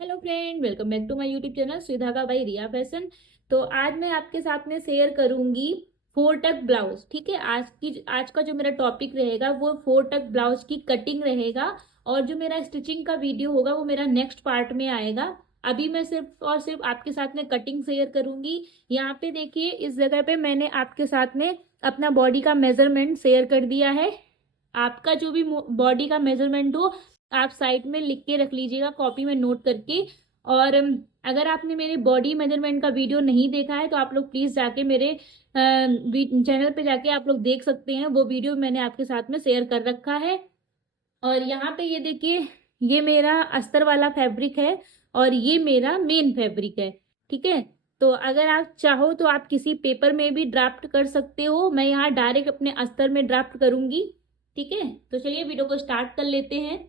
Hello friend, welcome back to my YouTube channel सुधागा by Riya fashion. तो आज मैं आपके साथ में शेयर करूंगी फोर टक ब्लाउज। ठीक है, आज का जो मेरा टॉपिक रहेगा वो फोर टक ब्लाउज की कटिंग रहेगा। और जो मेरा स्टिचिंग का वीडियो होगा वो मेरा नेक्स्ट पार्ट में आएगा। अभी मैं सिर्फ और सिर्फ आपके साथ में कटिंग शेयर करूंगी। यहाँ पे देखिए, इस जगह पे मैंने आपके साथ में अपना बॉडी का मेजरमेंट शेयर कर दिया है। आपका जो भी बॉडी का मेजरमेंट हो आप साइड में लिख के रख लीजिएगा, कॉपी में नोट करके। और अगर आपने मेरे बॉडी मेजरमेंट का वीडियो नहीं देखा है तो आप लोग प्लीज जाके मेरे चैनल पे जाके आप लोग देख सकते हैं। वो वीडियो मैंने आपके साथ में शेयर कर रखा है। और यहाँ पे ये देखिए, ये मेरा अस्तर वाला फैब्रिक है और ये मेरा मेन फैब्रिक है। ठीक है, तो अगर आप चाहो तो आप किसी पेपर में भी ड्राफ्ट कर सकते हो। मैं यहाँ डायरेक्ट अपने अस्तर में ड्राफ्ट करूंगी। ठीक है, तो चलिए वीडियो को स्टार्ट कर लेते हैं।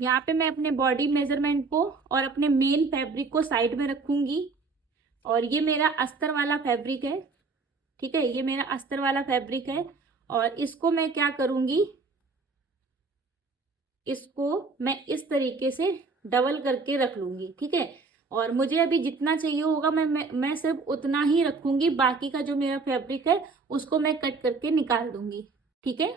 यहाँ पे मैं अपने बॉडी मेजरमेंट को और अपने मेन फैब्रिक को साइड में रखूंगी। और ये मेरा अस्तर वाला फैब्रिक है। ठीक है, ये मेरा अस्तर वाला फैब्रिक है। और इसको मैं क्या करूंगी, इसको मैं इस तरीके से डबल करके रख लूंगी। ठीक है, और मुझे अभी जितना चाहिए होगा मैं सिर्फ उतना ही रखूंगी। बाकी का जो मेरा फैब्रिक है उसको मैं कट करके निकाल दूंगी। ठीक है,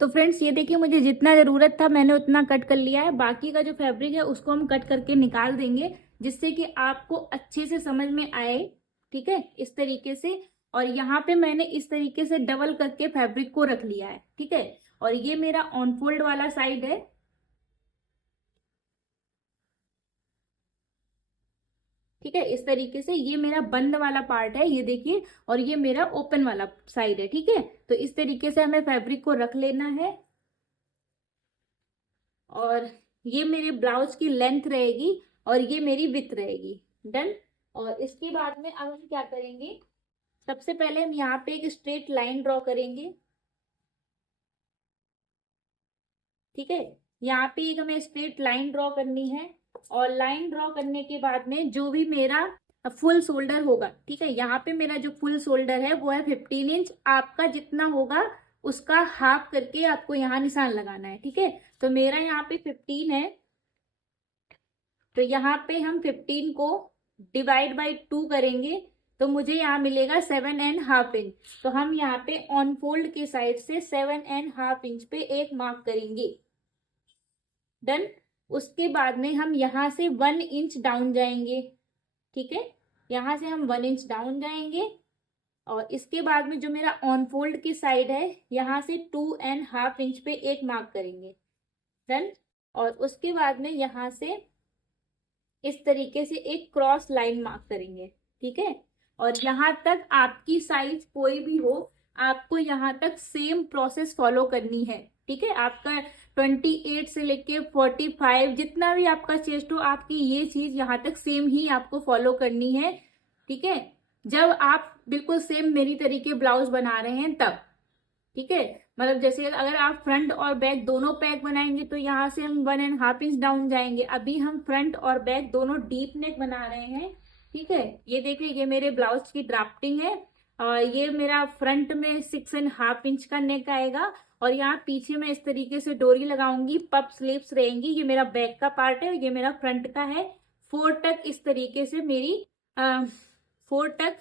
तो फ्रेंड्स ये देखिए, मुझे जितना ज़रूरत था मैंने उतना कट कर लिया है। बाकी का जो फैब्रिक है उसको हम कट करके निकाल देंगे, जिससे कि आपको अच्छे से समझ में आए। ठीक है, इस तरीके से। और यहाँ पे मैंने इस तरीके से डबल करके फैब्रिक को रख लिया है। ठीक है, और ये मेरा ऑन फोल्ड वाला साइड है। ठीक है, इस तरीके से ये मेरा बंद वाला पार्ट है, ये देखिए। और ये मेरा ओपन वाला साइड है। ठीक है, तो इस तरीके से हमें फैब्रिक को रख लेना है। और ये मेरे ब्लाउज की लेंथ रहेगी और ये मेरी विड्थ रहेगी। डन। और इसके बाद में अब हम क्या करेंगे, सबसे पहले हम यहाँ पे एक स्ट्रेट लाइन ड्रॉ करेंगे। ठीक है, यहाँ पे एक हमें स्ट्रेट लाइन ड्रॉ करनी है। और लाइन ड्रॉ करने के बाद में जो भी मेरा फुल शोल्डर होगा, ठीक है, यहाँ पे मेरा जो फुल शोल्डर है वो है 15 इंच। आपका जितना होगा उसका हाफ करके आपको यहाँ निशान लगाना है। ठीक है, तो मेरा यहाँ पे 15 है, तो यहाँ पे हम 15 को डिवाइड बाई 2 करेंगे तो मुझे यहाँ मिलेगा 7.5 इंच। तो हम यहाँ पे ऑन फोल्ड के साइड से 7.5 इंच पे एक मार्क करेंगे। डन। उसके बाद में हम यहाँ से 1 इंच डाउन जाएंगे। ठीक है, यहाँ से हम 1 इंच डाउन जाएंगे। और इसके बाद में जो मेरा ऑन फोल्ड की साइड है यहाँ से 2.5 इंच पे एक मार्क करेंगे। डन। और उसके बाद में यहाँ से इस तरीके से एक क्रॉस लाइन मार्क करेंगे। ठीक है, और यहाँ तक आपकी साइज कोई भी हो आपको यहाँ तक सेम प्रोसेस फॉलो करनी है। ठीक है, आपका 28 से लेके 45 जितना भी आपका चेस्ट हो, आपकी ये चीज यहाँ तक सेम ही आपको फॉलो करनी है। ठीक है, जब आप बिल्कुल सेम मेरी तरीके ब्लाउज बना रहे हैं तब। ठीक है, मतलब जैसे अगर आप फ्रंट और बैक दोनों पैक बनाएंगे तो यहाँ से हम 1.5 इंच डाउन जाएंगे। अभी हम फ्रंट और बैक दोनों डीप नेक बना रहे हैं। ठीक है, ये देखिए, ये मेरे ब्लाउज की ड्राफ्टिंग है। और ये मेरा फ्रंट में 6.5 इंच का नेक आएगा। और यहाँ पीछे मैं इस तरीके से डोरी लगाऊंगी, पप स्लीव्स रहेंगी। ये मेरा बैक का पार्ट है और ये मेरा फ्रंट का है। फोर टक इस तरीके से मेरी फोर टक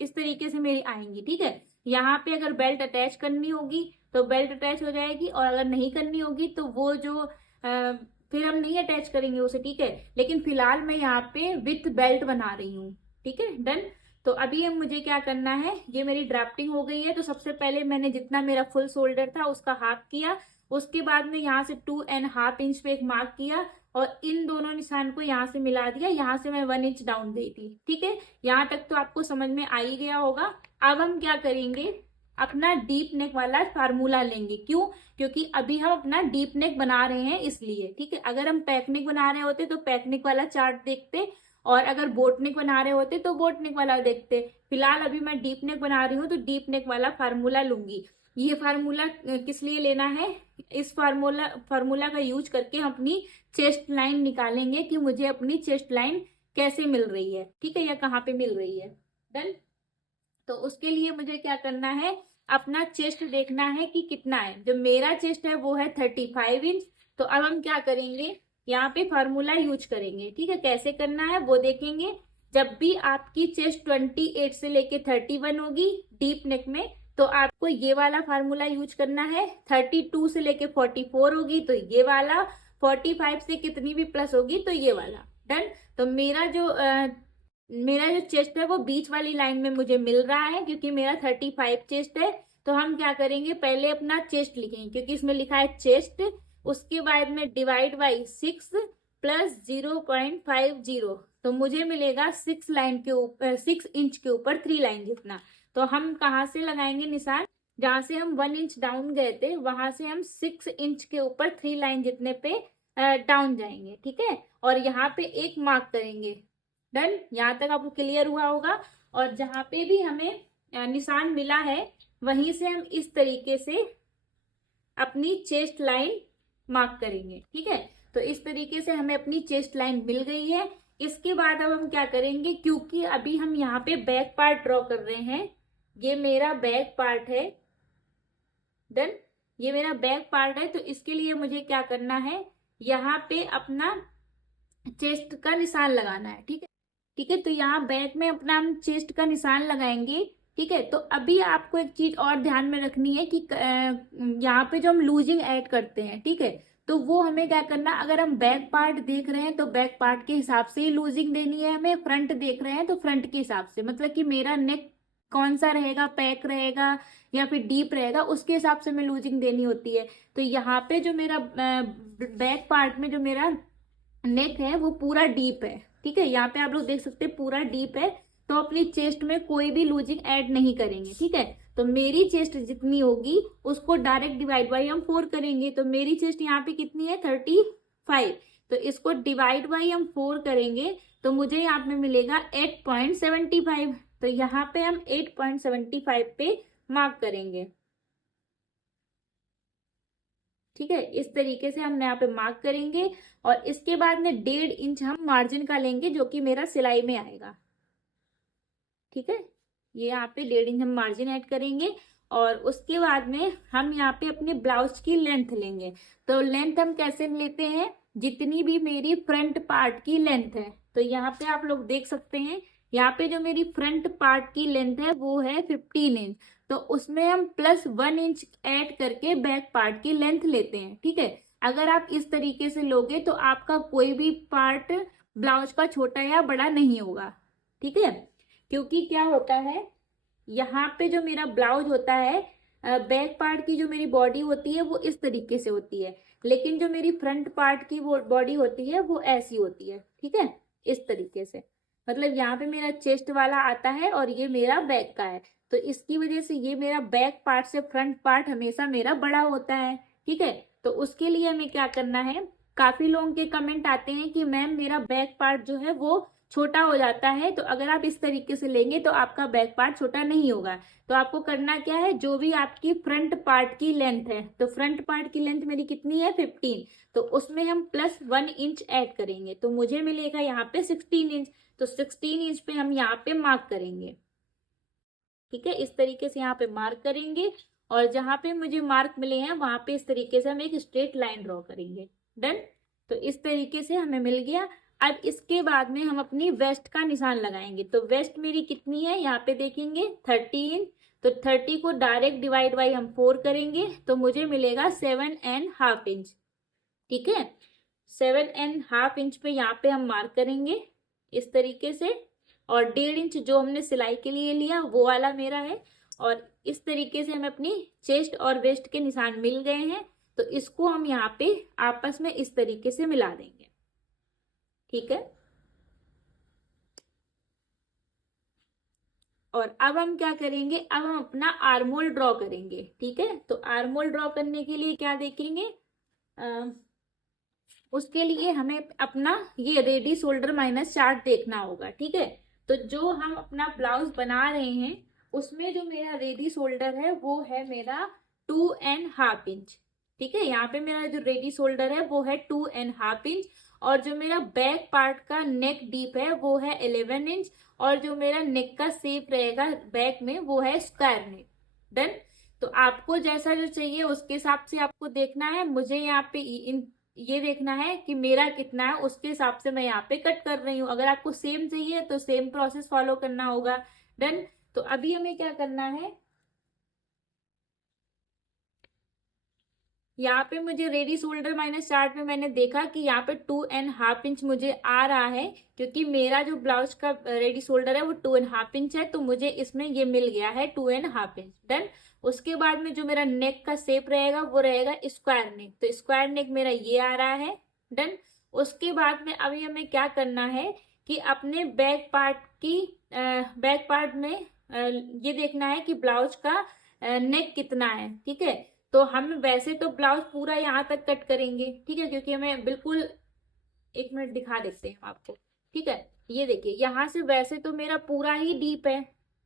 इस तरीके से मेरी आएंगी। ठीक है, यहाँ पे अगर बेल्ट अटैच करनी होगी तो बेल्ट अटैच हो जाएगी, और अगर नहीं करनी होगी तो वो जो फिर हम नहीं अटैच करेंगे उसे। ठीक है, लेकिन फिलहाल मैं यहाँ पे विथ बेल्ट बना रही हूँ। ठीक है, डन। तो अभी हम मुझे क्या करना है, ये मेरी ड्राफ्टिंग हो गई है। तो सबसे पहले मैंने जितना मेरा फुल शोल्डर था उसका हाफ किया। उसके बाद में यहाँ से 2.5 इंच पे एक मार्क किया और इन दोनों निशान को यहाँ से मिला दिया। यहाँ से मैं 1 इंच डाउन गई थी। ठीक है, यहाँ तक तो आपको समझ में आ ही गया होगा। अब हम क्या करेंगे, अपना डीप नेक वाला फार्मूला लेंगे। क्यों? क्योंकि अभी हम अपना डीप नेक बना रहे हैं इसलिए। ठीक है, अगर हम पैक नेक बना रहे होते तो पैक नेक वाला चार्ट देखते, और अगर बोट नेक बना रहे होते तो बोट नेक वाला देखते। फिलहाल अभी मैं डीप नेक बना रही हूँ तो डीप नेक वाला फार्मूला लूंगी। ये फार्मूला किस लिए लेना है, इस फार्मूला का यूज करके हम अपनी चेस्ट लाइन निकालेंगे कि मुझे अपनी चेस्ट लाइन कैसे मिल रही है। ठीक है, या कहाँ पे मिल रही है। डन। तो उसके लिए मुझे क्या करना है, अपना चेस्ट देखना है कि कितना है। जो मेरा चेस्ट है वो है 35 इंच। तो अब हम क्या करेंगे, यहाँ पे फॉर्मूला यूज करेंगे। ठीक है, कैसे करना है वो देखेंगे। जब भी आपकी चेस्ट 28 से लेके 31 होगी डीप नेक में, तो आपको ये वाला फार्मूला यूज करना है। 32 से लेके 44 होगी तो ये वाला, 45 से कितनी भी प्लस होगी तो ये वाला। डन। तो मेरा जो चेस्ट है वो बीच वाली लाइन में मुझे मिल रहा है, क्योंकि मेरा 35 चेस्ट है। तो हम क्या करेंगे, पहले अपना चेस्ट लिखेंगे, क्योंकि इसमें लिखा है चेस्ट। उसके बाद में डिवाइड बाई 6 प्लस 0.50, तो मुझे मिलेगा 6 इंच के ऊपर 3 लाइन जितना। तो हम कहाँ से लगाएंगे निशान, जहां से हम 1 इंच डाउन गए थे वहां से हम 6 इंच के ऊपर 3 लाइन जितने पे डाउन जाएंगे। ठीक है, और यहाँ पे एक मार्क करेंगे। डन, यहाँ तक आपको क्लियर हुआ होगा। और जहां पे भी हमें निशान मिला है वहीं से हम इस तरीके से अपनी चेस्ट लाइन मार्क करेंगे। ठीक है, तो इस तरीके से हमें अपनी चेस्ट लाइन मिल गई है। इसके बाद अब हम क्या करेंगे, क्योंकि अभी हम यहाँ पे बैक पार्ट ड्रॉ कर रहे हैं, ये मेरा बैक पार्ट है। डन, ये मेरा बैक पार्ट है। तो इसके लिए मुझे क्या करना है, यहाँ पे अपना चेस्ट का निशान लगाना है। ठीक है, ठीक है, तो यहाँ बैक में अपना हम चेस्ट का निशान लगाएंगे। ठीक है, तो अभी आपको एक चीज और ध्यान में रखनी है कि यहाँ पे जो हम लूजिंग ऐड करते हैं, ठीक है, तो वो हमें क्या करना, अगर हम बैक पार्ट देख रहे हैं तो बैक पार्ट के हिसाब से ही लूजिंग देनी है हमें, फ्रंट देख रहे हैं तो फ्रंट के हिसाब से। मतलब कि मेरा नेक कौन सा रहेगा, पैक रहेगा या फिर डीप रहेगा, उसके हिसाब से हमें लूजिंग देनी होती है। तो यहाँ पे जो मेरा बैक पार्ट में जो मेरा नेक है वो पूरा डीप है। ठीक है, यहाँ पे आप लोग देख सकते हैं पूरा डीप है। तो अपनी चेस्ट में कोई भी लूजिंग ऐड नहीं करेंगे। ठीक है, तो मेरी चेस्ट जितनी होगी उसको डायरेक्ट डिवाइड बाई हम 4 करेंगे। तो मेरी चेस्ट यहाँ पे कितनी है, 35। तो इसको डिवाइड बाई हम 4 करेंगे तो मुझे यहाँ पे मिलेगा 8.75। तो यहाँ पे हम 8.75 पे मार्क करेंगे। ठीक है, इस तरीके से हम यहाँ पे मार्क करेंगे। और इसके बाद में 1.5 इंच हम मार्जिन का लेंगे जो कि मेरा सिलाई में आएगा। ठीक है, ये यहाँ पे 1.5 इंच हम मार्जिन ऐड करेंगे। और उसके बाद में हम यहाँ पे अपने ब्लाउज की लेंथ लेंगे। तो लेंथ हम कैसे लेते हैं, जितनी भी मेरी फ्रंट पार्ट की लेंथ है। तो यहाँ पे आप लोग देख सकते हैं, यहाँ पे जो मेरी फ्रंट पार्ट की लेंथ है वो है 15 इंच। तो उसमें हम प्लस 1 इंच ऐड करके बैक पार्ट की लेंथ लेते हैं। ठीक है, अगर आप इस तरीके से लोगे तो आपका कोई भी पार्ट ब्लाउज का छोटा या बड़ा नहीं होगा। ठीक है, क्योंकि क्या होता है, यहाँ पे जो मेरा ब्लाउज होता है, बैक पार्ट की जो मेरी बॉडी होती है वो इस तरीके से होती है, लेकिन जो मेरी फ्रंट पार्ट की वो बॉडी होती है वो ऐसी होती है। ठीक है, इस तरीके से, मतलब यहाँ पे मेरा चेस्ट वाला आता है और ये मेरा बैक का है। तो इसकी वजह से ये मेरा बैक पार्ट से फ्रंट पार्ट हमेशा मेरा बड़ा होता है। ठीक है, तो उसके लिए हमें क्या करना है, काफी लोगों के कमेंट आते हैं कि मैम मेरा बैक पार्ट जो है वो छोटा हो जाता है। तो अगर आप इस तरीके से लेंगे तो आपका बैक पार्ट छोटा नहीं होगा। तो आपको करना क्या है, जो भी आपकी फ्रंट पार्ट की लेंथ है, तो फ्रंट पार्ट की लेंथ मेरी कितनी है 15, तो उसमें हम प्लस 1 इंच ऐड करेंगे तो मुझे मिलेगा यहाँ पे 16 इंच। तो 16 इंच पे हम यहाँ पे मार्क करेंगे। ठीक है, इस तरीके से यहाँ पे मार्क करेंगे। और जहां पे मुझे मार्क मिले हैं वहां पे इस तरीके से हम एक स्ट्रेट लाइन ड्रॉ करेंगे। डन, तो इस तरीके से हमें मिल गया। अब इसके बाद में हम अपनी वेस्ट का निशान लगाएंगे। तो वेस्ट मेरी कितनी है, यहाँ पे देखेंगे 30 इंच। तो 30 को डायरेक्ट डिवाइड बाई हम 4 करेंगे तो मुझे मिलेगा 7.5 इंच। ठीक है, 7.5 इंच पे यहाँ पे हम मार्क करेंगे इस तरीके से। और 1.5 इंच जो हमने सिलाई के लिए लिया वो वाला मेरा है। और इस तरीके से हमें अपनी चेस्ट और वेस्ट के निशान मिल गए हैं। तो इसको हम यहाँ पे आपस में इस तरीके से मिला देंगे। ठीक है, और अब हम क्या करेंगे, अब हम अपना आर्मोल ड्रॉ करेंगे। ठीक है, तो आर्मोल ड्रॉ करने के लिए क्या देखेंगे, उसके लिए हमें अपना ये रेडी शोल्डर माइनस चार्ट देखना होगा। ठीक है, तो जो हम अपना ब्लाउज बना रहे हैं उसमें जो मेरा रेडी शोल्डर है वो है मेरा 2.5 इंच। ठीक है, यहाँ पे मेरा जो रेडी शोल्डर है वो है 2.5 इंच। और जो मेरा बैक पार्ट का नेक डीप है वो है 11 इंच। और जो मेरा नेक का शेप रहेगा बैक में वो है स्क्वायर नेक। डन, तो आपको जैसा जो चाहिए उसके हिसाब से आपको देखना है। मुझे यहाँ पे ये देखना है कि मेरा कितना है, उसके हिसाब से मैं यहाँ पे कट कर रही हूँ। अगर आपको सेम चाहिए तो सेम प्रोसेस फॉलो करना होगा। डन। तो अभी हमें क्या करना है, यहाँ पे मुझे रेडी शोल्डर माइनस चार्ट में मैंने देखा कि यहाँ पे 2.5 इंच मुझे आ रहा है, क्योंकि मेरा जो ब्लाउज का रेडी शोल्डर है वो 2.5 इंच है, तो मुझे इसमें ये मिल गया है 2.5 इंच। डन। उसके बाद में जो मेरा नेक का शेप रहेगा वो रहेगा स्क्वायर नेक, तो स्क्वायर नेक मेरा ये आ रहा है। डन। उसके बाद में अभी हमें क्या करना है कि अपने बैक पार्ट की बैक पार्ट में ये देखना है कि ब्लाउज का नेक कितना है। ठीक है। तो हम वैसे तो ब्लाउज पूरा यहाँ तक कट करेंगे, ठीक है, क्योंकि हमें बिल्कुल, एक मिनट दिखा देते हैं आपको। ठीक है, ये देखिए यहाँ से वैसे तो मेरा पूरा ही डीप है,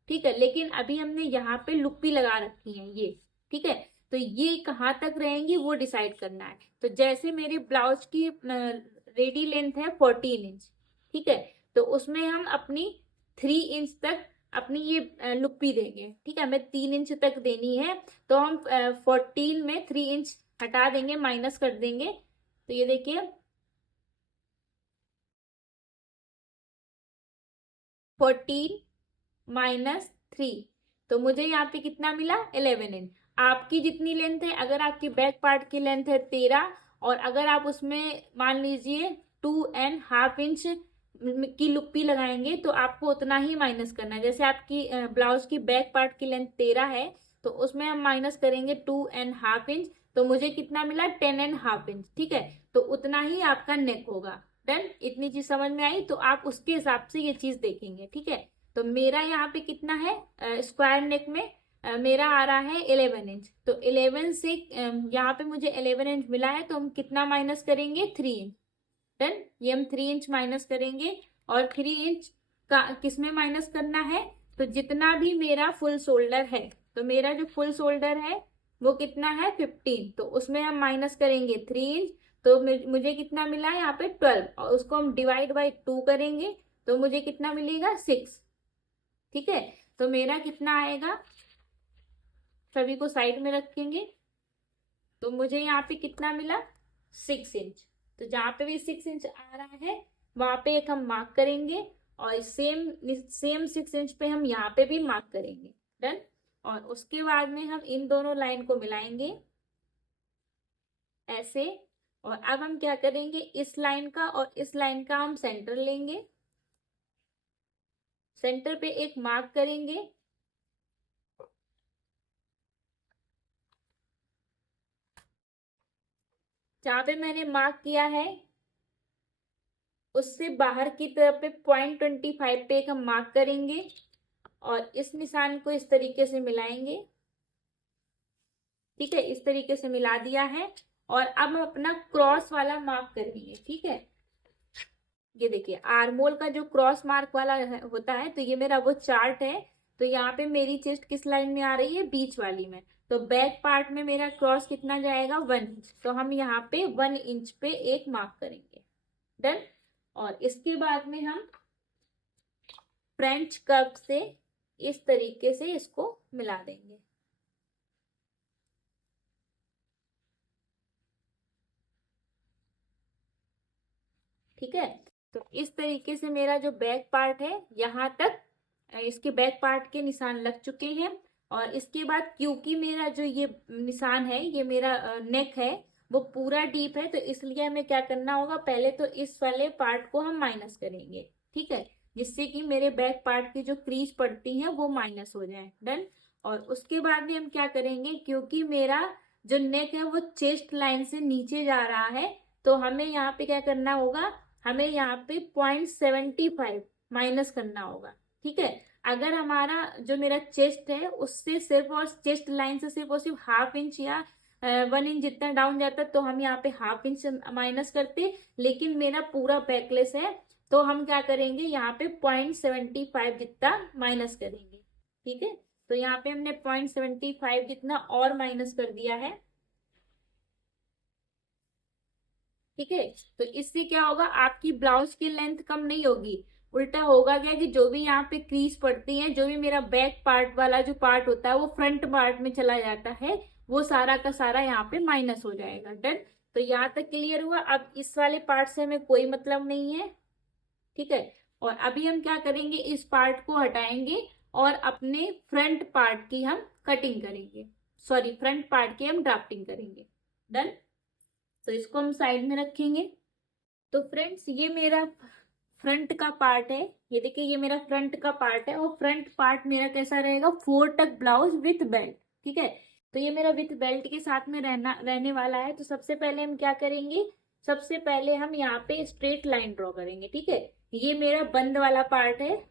ठीक है, लेकिन अभी हमने यहाँ पे लुप्पी लगा रखी है ये। ठीक है। तो ये कहाँ तक रहेंगी वो डिसाइड करना है। तो जैसे मेरे ब्लाउज की रेडी लेंथ है 14 इंच, ठीक है, तो उसमें हम अपनी 3 इंच तक अपनी ये लुप्पी देंगे। ठीक है, हमें 3 इंच तक देनी है, तो हम 14 में 3 इंच हटा देंगे, माइनस कर देंगे। तो ये देखिए 14 माइनस 3, तो मुझे यहाँ पे कितना मिला 11 इंच। आपकी जितनी लेंथ है, अगर आपकी बैक पार्ट की लेंथ है 13, और अगर आप उसमें मान लीजिए 2.5 इंच की लुप्पी लगाएंगे तो आपको उतना ही माइनस करना है। जैसे आपकी ब्लाउज की बैक पार्ट की लेंथ 13 है, तो उसमें हम माइनस करेंगे 2.5 इंच, तो मुझे कितना मिला 10.5 इंच। ठीक है, तो उतना ही आपका नेक होगा। डन। इतनी चीज समझ में आई, तो आप उसके हिसाब से ये चीज देखेंगे। ठीक है। तो मेरा यहाँ पे कितना है स्क्वायर नेक में मेरा आ रहा है 11 इंच, तो 11 से यहाँ पे मुझे 11 इंच मिला है, तो हम कितना माइनस करेंगे 3 इंच। डन। ये हम 3 इंच माइनस करेंगे, और 3 इंच का किसमें माइनस करना है, तो जितना भी मेरा फुल शोल्डर है, तो मेरा जो फुल शोल्डर है वो कितना है 15, तो उसमें हम माइनस करेंगे 3 इंच, तो मुझे कितना मिला है यहाँ पे 12, और उसको हम डिवाइड बाई 2 करेंगे, तो मुझे कितना मिलेगा 6। ठीक है। तो मेरा कितना आएगा, सभी को साइड में रखेंगे, तो मुझे यहाँ पे कितना मिला 6 इंच। तो जहाँ पे भी 6 इंच आ रहा है वहां पे एक हम मार्क करेंगे, और सेम सेम 6 इंच पे हम यहाँ पे भी मार्क करेंगे। डन। और उसके बाद में हम इन दोनों लाइन को मिलाएंगे ऐसे, और अब हम क्या करेंगे, इस लाइन का और इस लाइन का हम सेंटर लेंगे, सेंटर पे एक मार्क करेंगे, जहाँ पे मैंने मार्क किया है उससे बाहर की तरफ पे 0.25 पे एक हम मार्क करेंगे, और इस निशान को इस तरीके से मिलाएंगे। ठीक है, इस तरीके से मिला दिया है, और अब हम अपना क्रॉस वाला मार्क करेंगे। ठीक है, ये देखिए आर्मोल का जो क्रॉस मार्क वाला होता है, तो ये मेरा वो चार्ट है। तो यहाँ पे मेरी चेस्ट किस लाइन में आ रही है, बीच वाली में, तो बैक पार्ट में मेरा क्रॉस कितना जाएगा 1 इंच, तो हम यहाँ पे 1 इंच पे एक मार्क करेंगे। डन। और इसके बाद में हम फ्रेंच कर्व से इस तरीके से इसको मिला देंगे। ठीक है। तो इस तरीके से मेरा जो बैक पार्ट है यहाँ तक इसके बैक पार्ट के निशान लग चुके हैं। और इसके बाद क्योंकि मेरा जो ये निशान है, ये मेरा नेक है वो पूरा डीप है, तो इसलिए हमें क्या करना होगा, पहले तो इस वाले पार्ट को हम माइनस करेंगे। ठीक है, जिससे कि मेरे बैक पार्ट की जो क्रीज पड़ती है वो माइनस हो जाए। डन। और उसके बाद में हम क्या करेंगे, क्योंकि मेरा जो नेक है वो चेस्ट लाइन से नीचे जा रहा है, तो हमें यहाँ पे क्या करना होगा, हमें यहाँ पे 0.75 माइनस करना होगा। ठीक है, अगर हमारा जो मेरा चेस्ट है उससे सिर्फ और चेस्ट लाइन से सिर्फ और सिर्फ 1/2 इंच या 1 इंच जितना डाउन जाता तो हम यहाँ पे 1/2 इंच माइनस करते, लेकिन मेरा पूरा बैकलेस है, तो हम क्या करेंगे, यहाँ पे 0.75 जितना माइनस करेंगे। ठीक है, तो यहाँ पे हमने 0.75 जितना और माइनस कर दिया है। ठीक है, तो इससे क्या होगा, आपकी ब्लाउज की लेंथ कम नहीं होगी, उल्टा होगा क्या कि जो भी यहाँ पे क्रीज पड़ती है, जो भी मेरा बैक पार्ट वाला जो पार्ट होता है वो फ्रंट पार्ट में चला जाता है, वो सारा का सारा यहाँ पे माइनस हो जाएगा। डन। तो यहाँ तक क्लियर हुआ। अब इस वाले पार्ट से हमें कोई मतलब नहीं है, ठीक है। और अभी हम क्या करेंगे, इस पार्ट को हटाएंगे और अपने फ्रंट पार्ट की हम कटिंग करेंगे, सॉरी फ्रंट पार्ट की हम ड्राफ्टिंग करेंगे। डन। तो इसको हम साइड में रखेंगे। तो फ्रेंड्स ये मेरा फ्रंट का पार्ट है, ये देखिए ये मेरा फ्रंट का पार्ट है, और फ्रंट पार्ट मेरा कैसा रहेगा, 4 टक ब्लाउज विथ बेल्ट, ठीक है। तो ये मेरा विथ बेल्ट के साथ में रहने वाला है। तो सबसे पहले हम क्या करेंगे, सबसे पहले हम यहाँ पे स्ट्रेट लाइन ड्रॉ करेंगे, ठीक है। ये मेरा बंद वाला पार्ट है।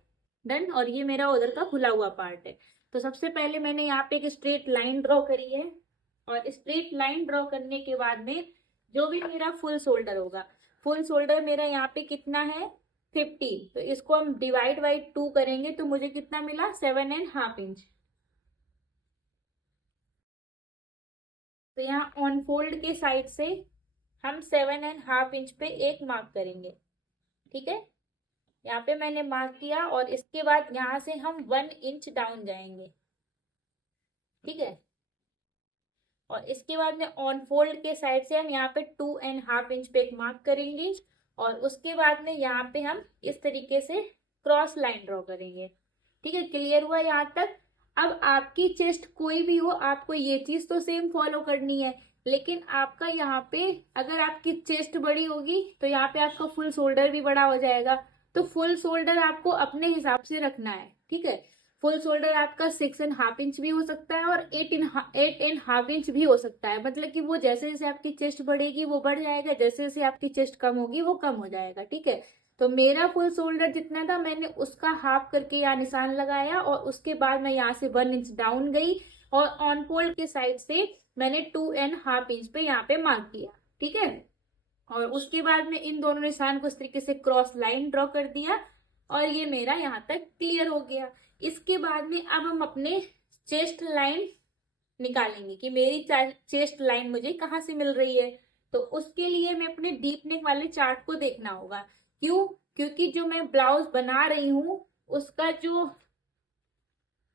डन। और ये मेरा उधर का खुला हुआ पार्ट है। तो सबसे पहले मैंने यहाँ पे एक स्ट्रेट लाइन ड्रॉ करी है, और स्ट्रेट लाइन ड्रॉ करने के बाद में जो भी मेरा फुल शोल्डर होगा, फुल शोल्डर मेरा यहाँ पे कितना है, 50। तो इसको हम डिवाइड बाई 2 करेंगे तो मुझे कितना मिला, 7.5 इंच। तो यहाँ ऑन फोल्ड के साइड से हम 7.5 इंच पे एक मार्क करेंगे, ठीक है। यहाँ पे मैंने मार्क किया, और इसके बाद यहाँ से हम 1 इंच डाउन जाएंगे, ठीक है। और इसके बाद में ऑन फोल्ड के साइड से हम यहाँ पे 2.5 इंच पे एक मार्क करेंगे, और उसके बाद में यहाँ पे हम इस तरीके से क्रॉस लाइन ड्रॉ करेंगे, ठीक है। क्लियर हुआ यहाँ तक। अब आपकी चेस्ट कोई भी हो, आपको ये चीज तो सेम फॉलो करनी है, लेकिन आपका यहाँ पे अगर आपकी चेस्ट बड़ी होगी तो यहाँ पे आपका फुल शोल्डर भी बड़ा हो जाएगा। तो फुल शोल्डर आपको अपने हिसाब से रखना है, ठीक है। फुल शोल्डर आपका 6.5 इंच भी हो सकता है, और 8.5 इंच भी हो सकता है। मतलब कि वो जैसे जैसे आपकी चेस्ट बढ़ेगी वो बढ़ जाएगा, जैसे जैसे आपकी चेस्ट कम होगी वो कम हो जाएगा, ठीक है। तो मेरा फुल शोल्डर जितना था मैंने उसका हाफ करके यहाँ निशान लगाया, और उसके बाद मैं यहाँ से 1 इंच डाउन गई, और ऑन फोल्ड के साइड से मैंने 2.5 इंच पे यहाँ पे मार्क किया, ठीक है। और उसके बाद में इन दोनों निशान को इस तरीके से क्रॉस लाइन ड्रॉ कर दिया, और ये मेरा यहाँ तक क्लियर हो गया। इसके बाद में अब हम अपने चेस्ट लाइन निकालेंगे कि मेरी चेस्ट लाइन मुझे कहाँ से मिल रही है। तो उसके लिए मैं अपने डीप नेक वाले चार्ट को देखना होगा। क्यों? क्योंकि जो मैं ब्लाउज बना रही हूँ उसका जो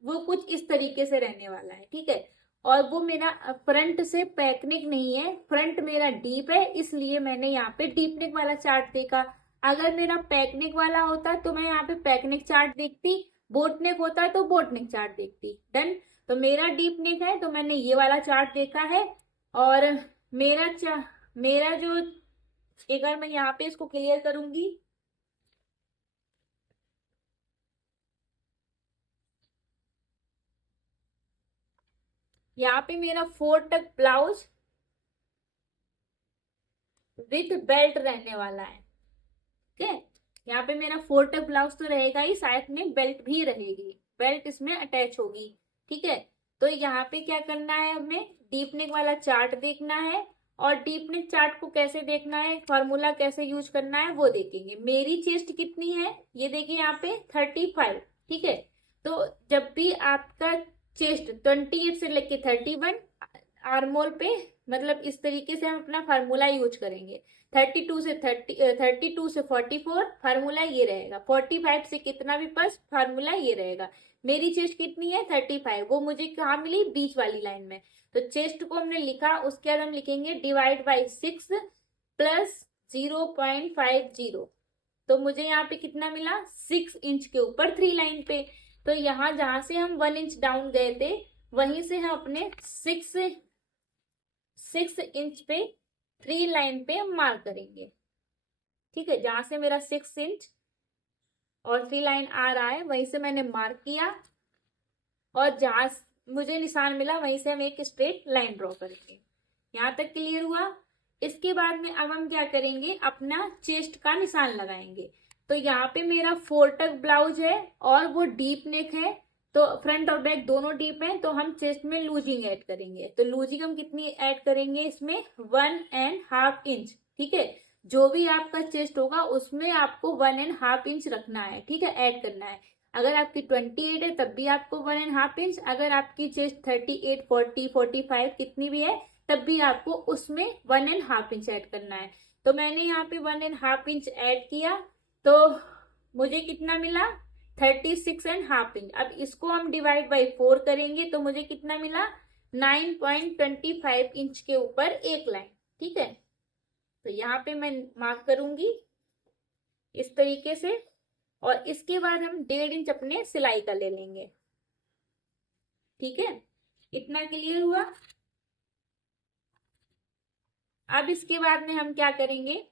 वो कुछ इस तरीके से रहने वाला है, ठीक है। और वो मेरा फ्रंट से पैकनेक नहीं है, फ्रंट मेरा डीप है, इसलिए मैंने यहाँ पे डीप नेक वाला चार्ट देखा। अगर मेरा पैकनेक वाला होता तो मैं यहाँ पे पैकनेक चार्ट देखती, बोट नेक होता तो बोट नेक चार्ट देखती। डन। तो मेरा डीप नेक है तो मैंने ये वाला चार्ट देखा है। और मेरा जो, एक बार मैं यहाँ पे इसको क्लियर करूंगी। यहाँ पे मेरा 4 टक ब्लाउज विथ बेल्ट रहने वाला है, ठीक है। यहाँ पे मेरा 4 टक ब्लाउज तो रहेगा ही, साथ में बेल्ट भी रहेगी, बेल्ट इसमें अटैच होगी, ठीक है। तो यहाँ पे क्या करना है, हमें डीप नेक वाला चार्ट देखना है। और डीप नेक चार्ट को कैसे देखना है, फॉर्मूला कैसे यूज करना है वो देखेंगे। मेरी चेस्ट कितनी है, ये देखिए यहाँ पे 35, ठीक है। तो जब भी आपका चेस्ट 28 से लेके 31 आर्मोल पे, मतलब इस तरीके से हम अपना फार्मूला यूज करेंगे। 32 से 44 फार्मूला ये रहेगा, 45 से कितना भी प्लस फार्मूला ये रहेगा। मेरी चेस्ट कितनी है, 35, वो मुझे कहाँ मिली, बीच वाली लाइन में। तो चेस्ट को हमने लिखा, उसके बाद हम लिखेंगे डिवाइड बाई 6 प्लस 0.50। तो मुझे यहाँ पे कितना मिला, 6 इंच के ऊपर 3 लाइन पे। तो यहाँ जहां से हम 1 इंच डाउन गए थे वहीं से हम अपने 6 इंच पे 3 लाइन पे हम मार्क करेंगे, ठीक है। जहां से मेरा 6 इंच और 3 लाइन आ रहा है वहीं से मैंने मार्क किया, और जहां मुझे निशान मिला वहीं से हम एक स्ट्रेट लाइन ड्रॉ करेंगे। यहाँ तक क्लियर हुआ। इसके बाद में अब हम क्या करेंगे, अपना चेस्ट का निशान लगाएंगे। तो यहाँ पे मेरा 4 टक ब्लाउज है और वो डीप नेक है, तो फ्रंट और बैक दोनों डीप हैं, तो हम चेस्ट में लूजिंग ऐड करेंगे। तो लूजिंग हम कितनी ऐड करेंगे इसमें, 1.5 इंच, ठीक है। जो भी आपका चेस्ट होगा उसमें आपको 1.5 इंच रखना है, ठीक है, ऐड करना है। अगर आपकी 28 है तब भी आपको 1.5 इंच, अगर आपकी चेस्ट 38, 40, 45 कितनी भी है तब भी आपको उसमें 1.5 इंच ऐड करना है। तो मैंने यहाँ पे 1.5 इंच ऐड किया। तो मुझे कितना मिला 36.5 इंच। अब इसको हम डिवाइड बाई 4 करेंगे तो मुझे कितना मिला 9.25 इंच के ऊपर एक लाइन। ठीक है, तो यहाँ पे मैं मार्क करूंगी इस तरीके से, और इसके बाद हम 1.5 इंच अपने सिलाई का ले लेंगे। ठीक है, इतना क्लियर हुआ। अब इसके बाद में हम क्या करेंगे,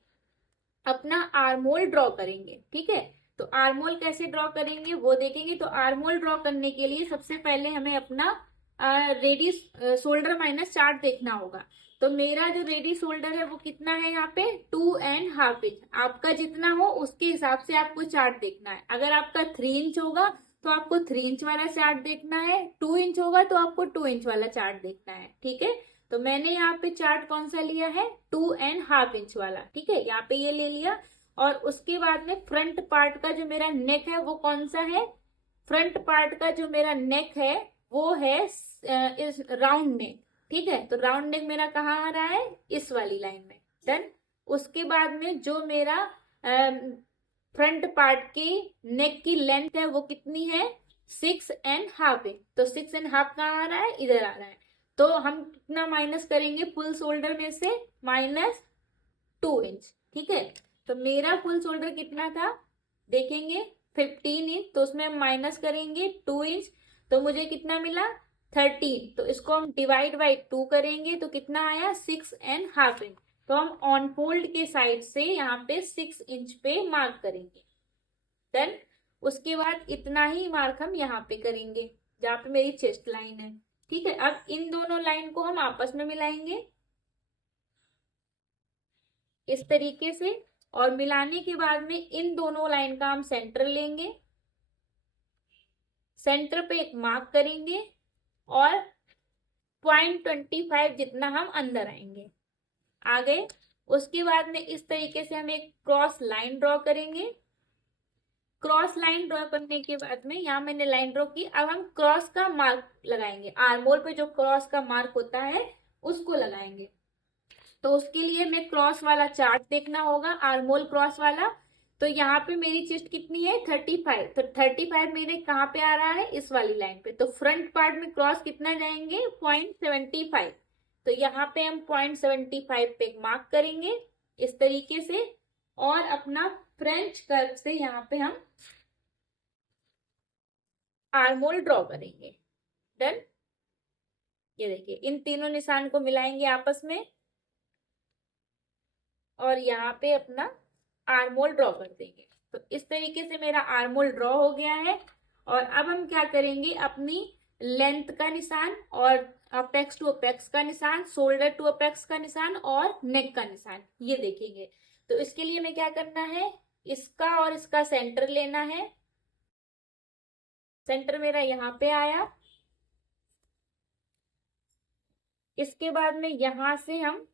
अपना आर्मोल ड्रॉ करेंगे। ठीक है, तो आर्मोल कैसे ड्रॉ करेंगे वो देखेंगे। तो आर्मोल ड्रॉ करने के लिए सबसे पहले हमें अपना रेडी शोल्डर माइनस चार्ट देखना होगा। तो मेरा जो रेडी शोल्डर है वो कितना है यहाँ पे 2.5 इंच। आपका जितना हो उसके हिसाब से आपको चार्ट देखना है। अगर आपका 3 इंच होगा तो आपको 3 इंच वाला चार्ट देखना है, 2 इंच होगा तो आपको 2 इंच वाला चार्ट देखना है। ठीक है, तो मैंने यहाँ पे चार्ट कौन सा लिया है 2.5 इंच वाला। ठीक है, यहाँ पे ये ले लिया। और उसके बाद में फ्रंट पार्ट का जो मेरा नेक है वो कौन सा है, फ्रंट पार्ट का जो मेरा नेक है वो है इस राउंड नेक। ठीक है, तो राउंड नेक मेरा कहाँ आ रहा है, इस वाली लाइन में। डन। उसके बाद में जो मेरा फ्रंट पार्ट की नेक की लेंथ है वो कितनी है 6.5 इंच। तो 6.5 कहाँ आ रहा है, इधर आ रहा है। तो हम कितना माइनस करेंगे फुल शोल्डर में से, -2 इंच। ठीक है, तो मेरा फुल शोल्डर कितना था देखेंगे 15 इंच, तो उसमें हम माइनस करेंगे 2 इंच, तो मुझे कितना मिला 13। तो इसको हम डिवाइड बाई 2 करेंगे तो कितना आया 6.5 इंच। तो हम ऑन फोल्ड के साइड से यहाँ पे 6 इंच पे मार्क करेंगे। देन उसके बाद इतना ही मार्क हम यहाँ पे करेंगे जहाँ पे मेरी चेस्ट लाइन है। ठीक है, अब इन दोनों लाइन को हम आपस में मिलाएंगे इस तरीके से, और मिलाने के बाद में इन दोनों लाइन का हम सेंटर लेंगे, सेंटर पे एक मार्क करेंगे और 0.25 जितना हम अंदर आएंगे। आ गए। उसके बाद में इस तरीके से हम एक क्रॉस लाइन ड्रॉ करेंगे। क्रॉस लाइन ड्रॉ करने के बाद में यहाँ मैंने लाइन ड्रॉ की। अब हम क्रॉस का मार्क लगाएंगे, आर्मोल पे जो क्रॉस का मार्क होता है उसको लगाएंगे। तो उसके लिए हमें क्रॉस वाला चार्ट देखना होगा, आर्मोल क्रॉस वाला। तो यहाँ पे मेरी चेस्ट कितनी है 35, तो 35 मेरे कहाँ पे आ रहा है, इस वाली लाइन पे। तो फ्रंट पार्ट में क्रॉस कितना जाएंगे 0.75। तो यहाँ पे हम 0.75 पे मार्क करेंगे इस तरीके से, और अपना फ्रेंच कर्व से यहाँ पे हम आर्मोल ड्रॉ करेंगे। डन। ये देखिए इन तीनों निशान को मिलाएंगे आपस में और यहाँ पे अपना आर्मोल ड्रॉ कर देंगे। तो इस तरीके से मेरा आर्मोल ड्रॉ हो गया है। और अब हम क्या करेंगे, अपनी लेंथ का निशान और अपेक्स टू अपेक्स का निशान, शोल्डर टू अपेक्स का निशान और नेक का निशान ये देखेंगे। तो इसके लिए हमें क्या करना है, इसका और इसका सेंटर लेना है। सेंटर मेरा यहाँ पे आया। इसके बाद में यहां से हम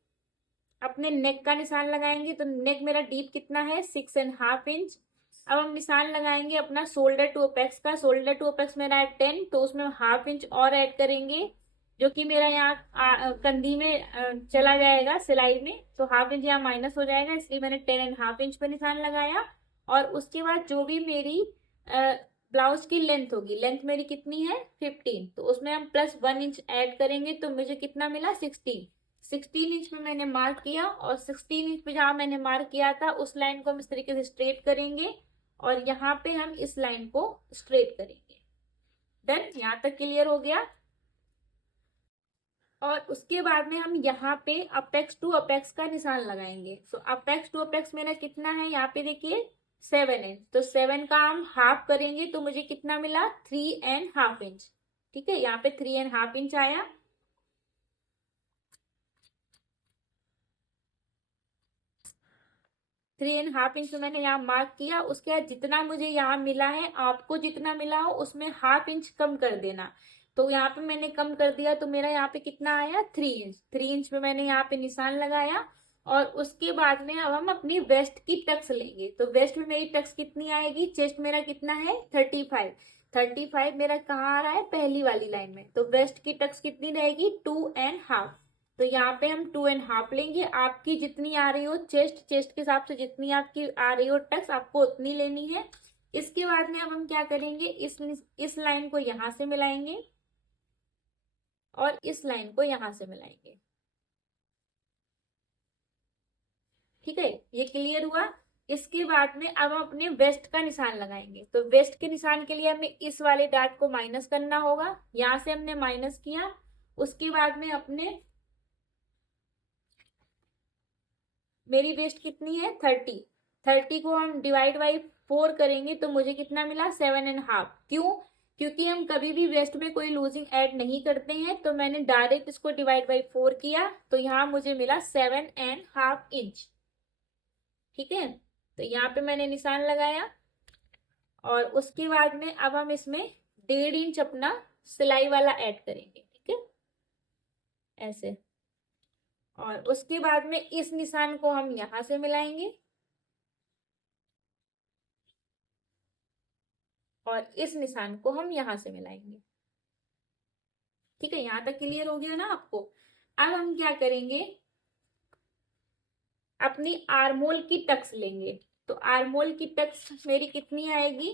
अपने नेक का निशान लगाएंगे। तो नेक मेरा डीप कितना है 6.5 इंच। अब हम निशान लगाएंगे अपना शोल्डर टू अपेक्स का। शोल्डर टू अपेक्स मेरा है 10, तो उसमें ½ इंच और ऐड करेंगे जो कि मेरा यहाँ कंधी में चला जाएगा सिलाई में। तो ½ इंच यहाँ माइनस हो जाएगा, इसलिए मैंने 10.5 इंच पे निशान लगाया। और उसके बाद जो भी मेरी ब्लाउज की लेंथ होगी, लेंथ मेरी कितनी है 15, तो उसमें हम +1 इंच ऐड करेंगे तो मुझे कितना मिला 16 इंच में मैंने मार्क किया। और 16 इंच पे जहां मैंने मार्क किया था उस लाइन को हम इस तरीके से स्ट्रेट करेंगे और यहाँ पे हम इस लाइन को स्ट्रेट करेंगे। डन। यहाँ तक क्लियर हो गया। और उसके बाद में हम यहाँ पे अपेक्स टू अपेक्स का निशान लगाएंगे। सो अपेक्स टू अपेक्स मेरा कितना है, यहाँ पे देखिए 7 इंच। तो 7 का हम हाफ करेंगे तो मुझे कितना मिला 3.5 इंच। ठीक है, यहाँ पे 3.5 इंच आया। 3.5 इंच मैंने यहाँ मार्क किया। उसके बाद जितना मुझे यहाँ मिला है, आपको जितना मिला हो उसमें ½ इंच कम कर देना। तो यहाँ पे मैंने कम कर दिया तो मेरा यहाँ पे कितना आया 3 इंच। 3 इंच में मैंने यहाँ पे निशान लगाया। और उसके बाद में अब हम अपनी वेस्ट की टक्स लेंगे। तो वेस्ट में मेरी टक्स कितनी आएगी, चेस्ट मेरा कितना है 35 मेरा कहाँ आ रहा है, पहली वाली लाइन में। तो वेस्ट की टक्स कितनी रहेगी 2.5। तो यहाँ पे हम 2.5 लेंगे। आपकी जितनी आ रही हो चेस्ट के हिसाब से जितनी आपकी आ रही हो टक्स आपको उतनी लेनी है। इसके बाद में अब हम क्या करेंगे, इस लाइन को यहां से मिलाएंगे और इस लाइन को यहां से मिलाएंगे। ठीक है, ये क्लियर हुआ। इसके बाद में अब हम अपने वेस्ट का निशान लगाएंगे। तो वेस्ट के निशान के लिए हमें इस वाले डाट को माइनस करना होगा। यहां से हमने माइनस किया, उसके बाद में अपने, मेरी वेस्ट कितनी है 30, 30 को हम डिवाइड बाई 4 करेंगे तो मुझे कितना मिला 7.5। क्यों? क्योंकि हम कभी भी वेस्ट में कोई लूजिंग ऐड नहीं करते हैं, तो मैंने डायरेक्ट इसको डिवाइड बाई 4 किया, तो यहाँ मुझे मिला 7.5 इंच। ठीक है, तो यहाँ पे मैंने निशान लगाया और उसके बाद में अब हम इसमें 1.5 इंच अपना सिलाई वाला ऐड करेंगे। ठीक है, ऐसे। और उसके बाद में इस निशान को हम यहां से मिलाएंगे और इस निशान को हम यहां से मिलाएंगे। ठीक है, यहां तक क्लियर हो गया ना आपको? अब हम क्या करेंगे, अपनी आर्मोल की टक्स लेंगे। तो आर्मोल की टक्स मेरी कितनी आएगी,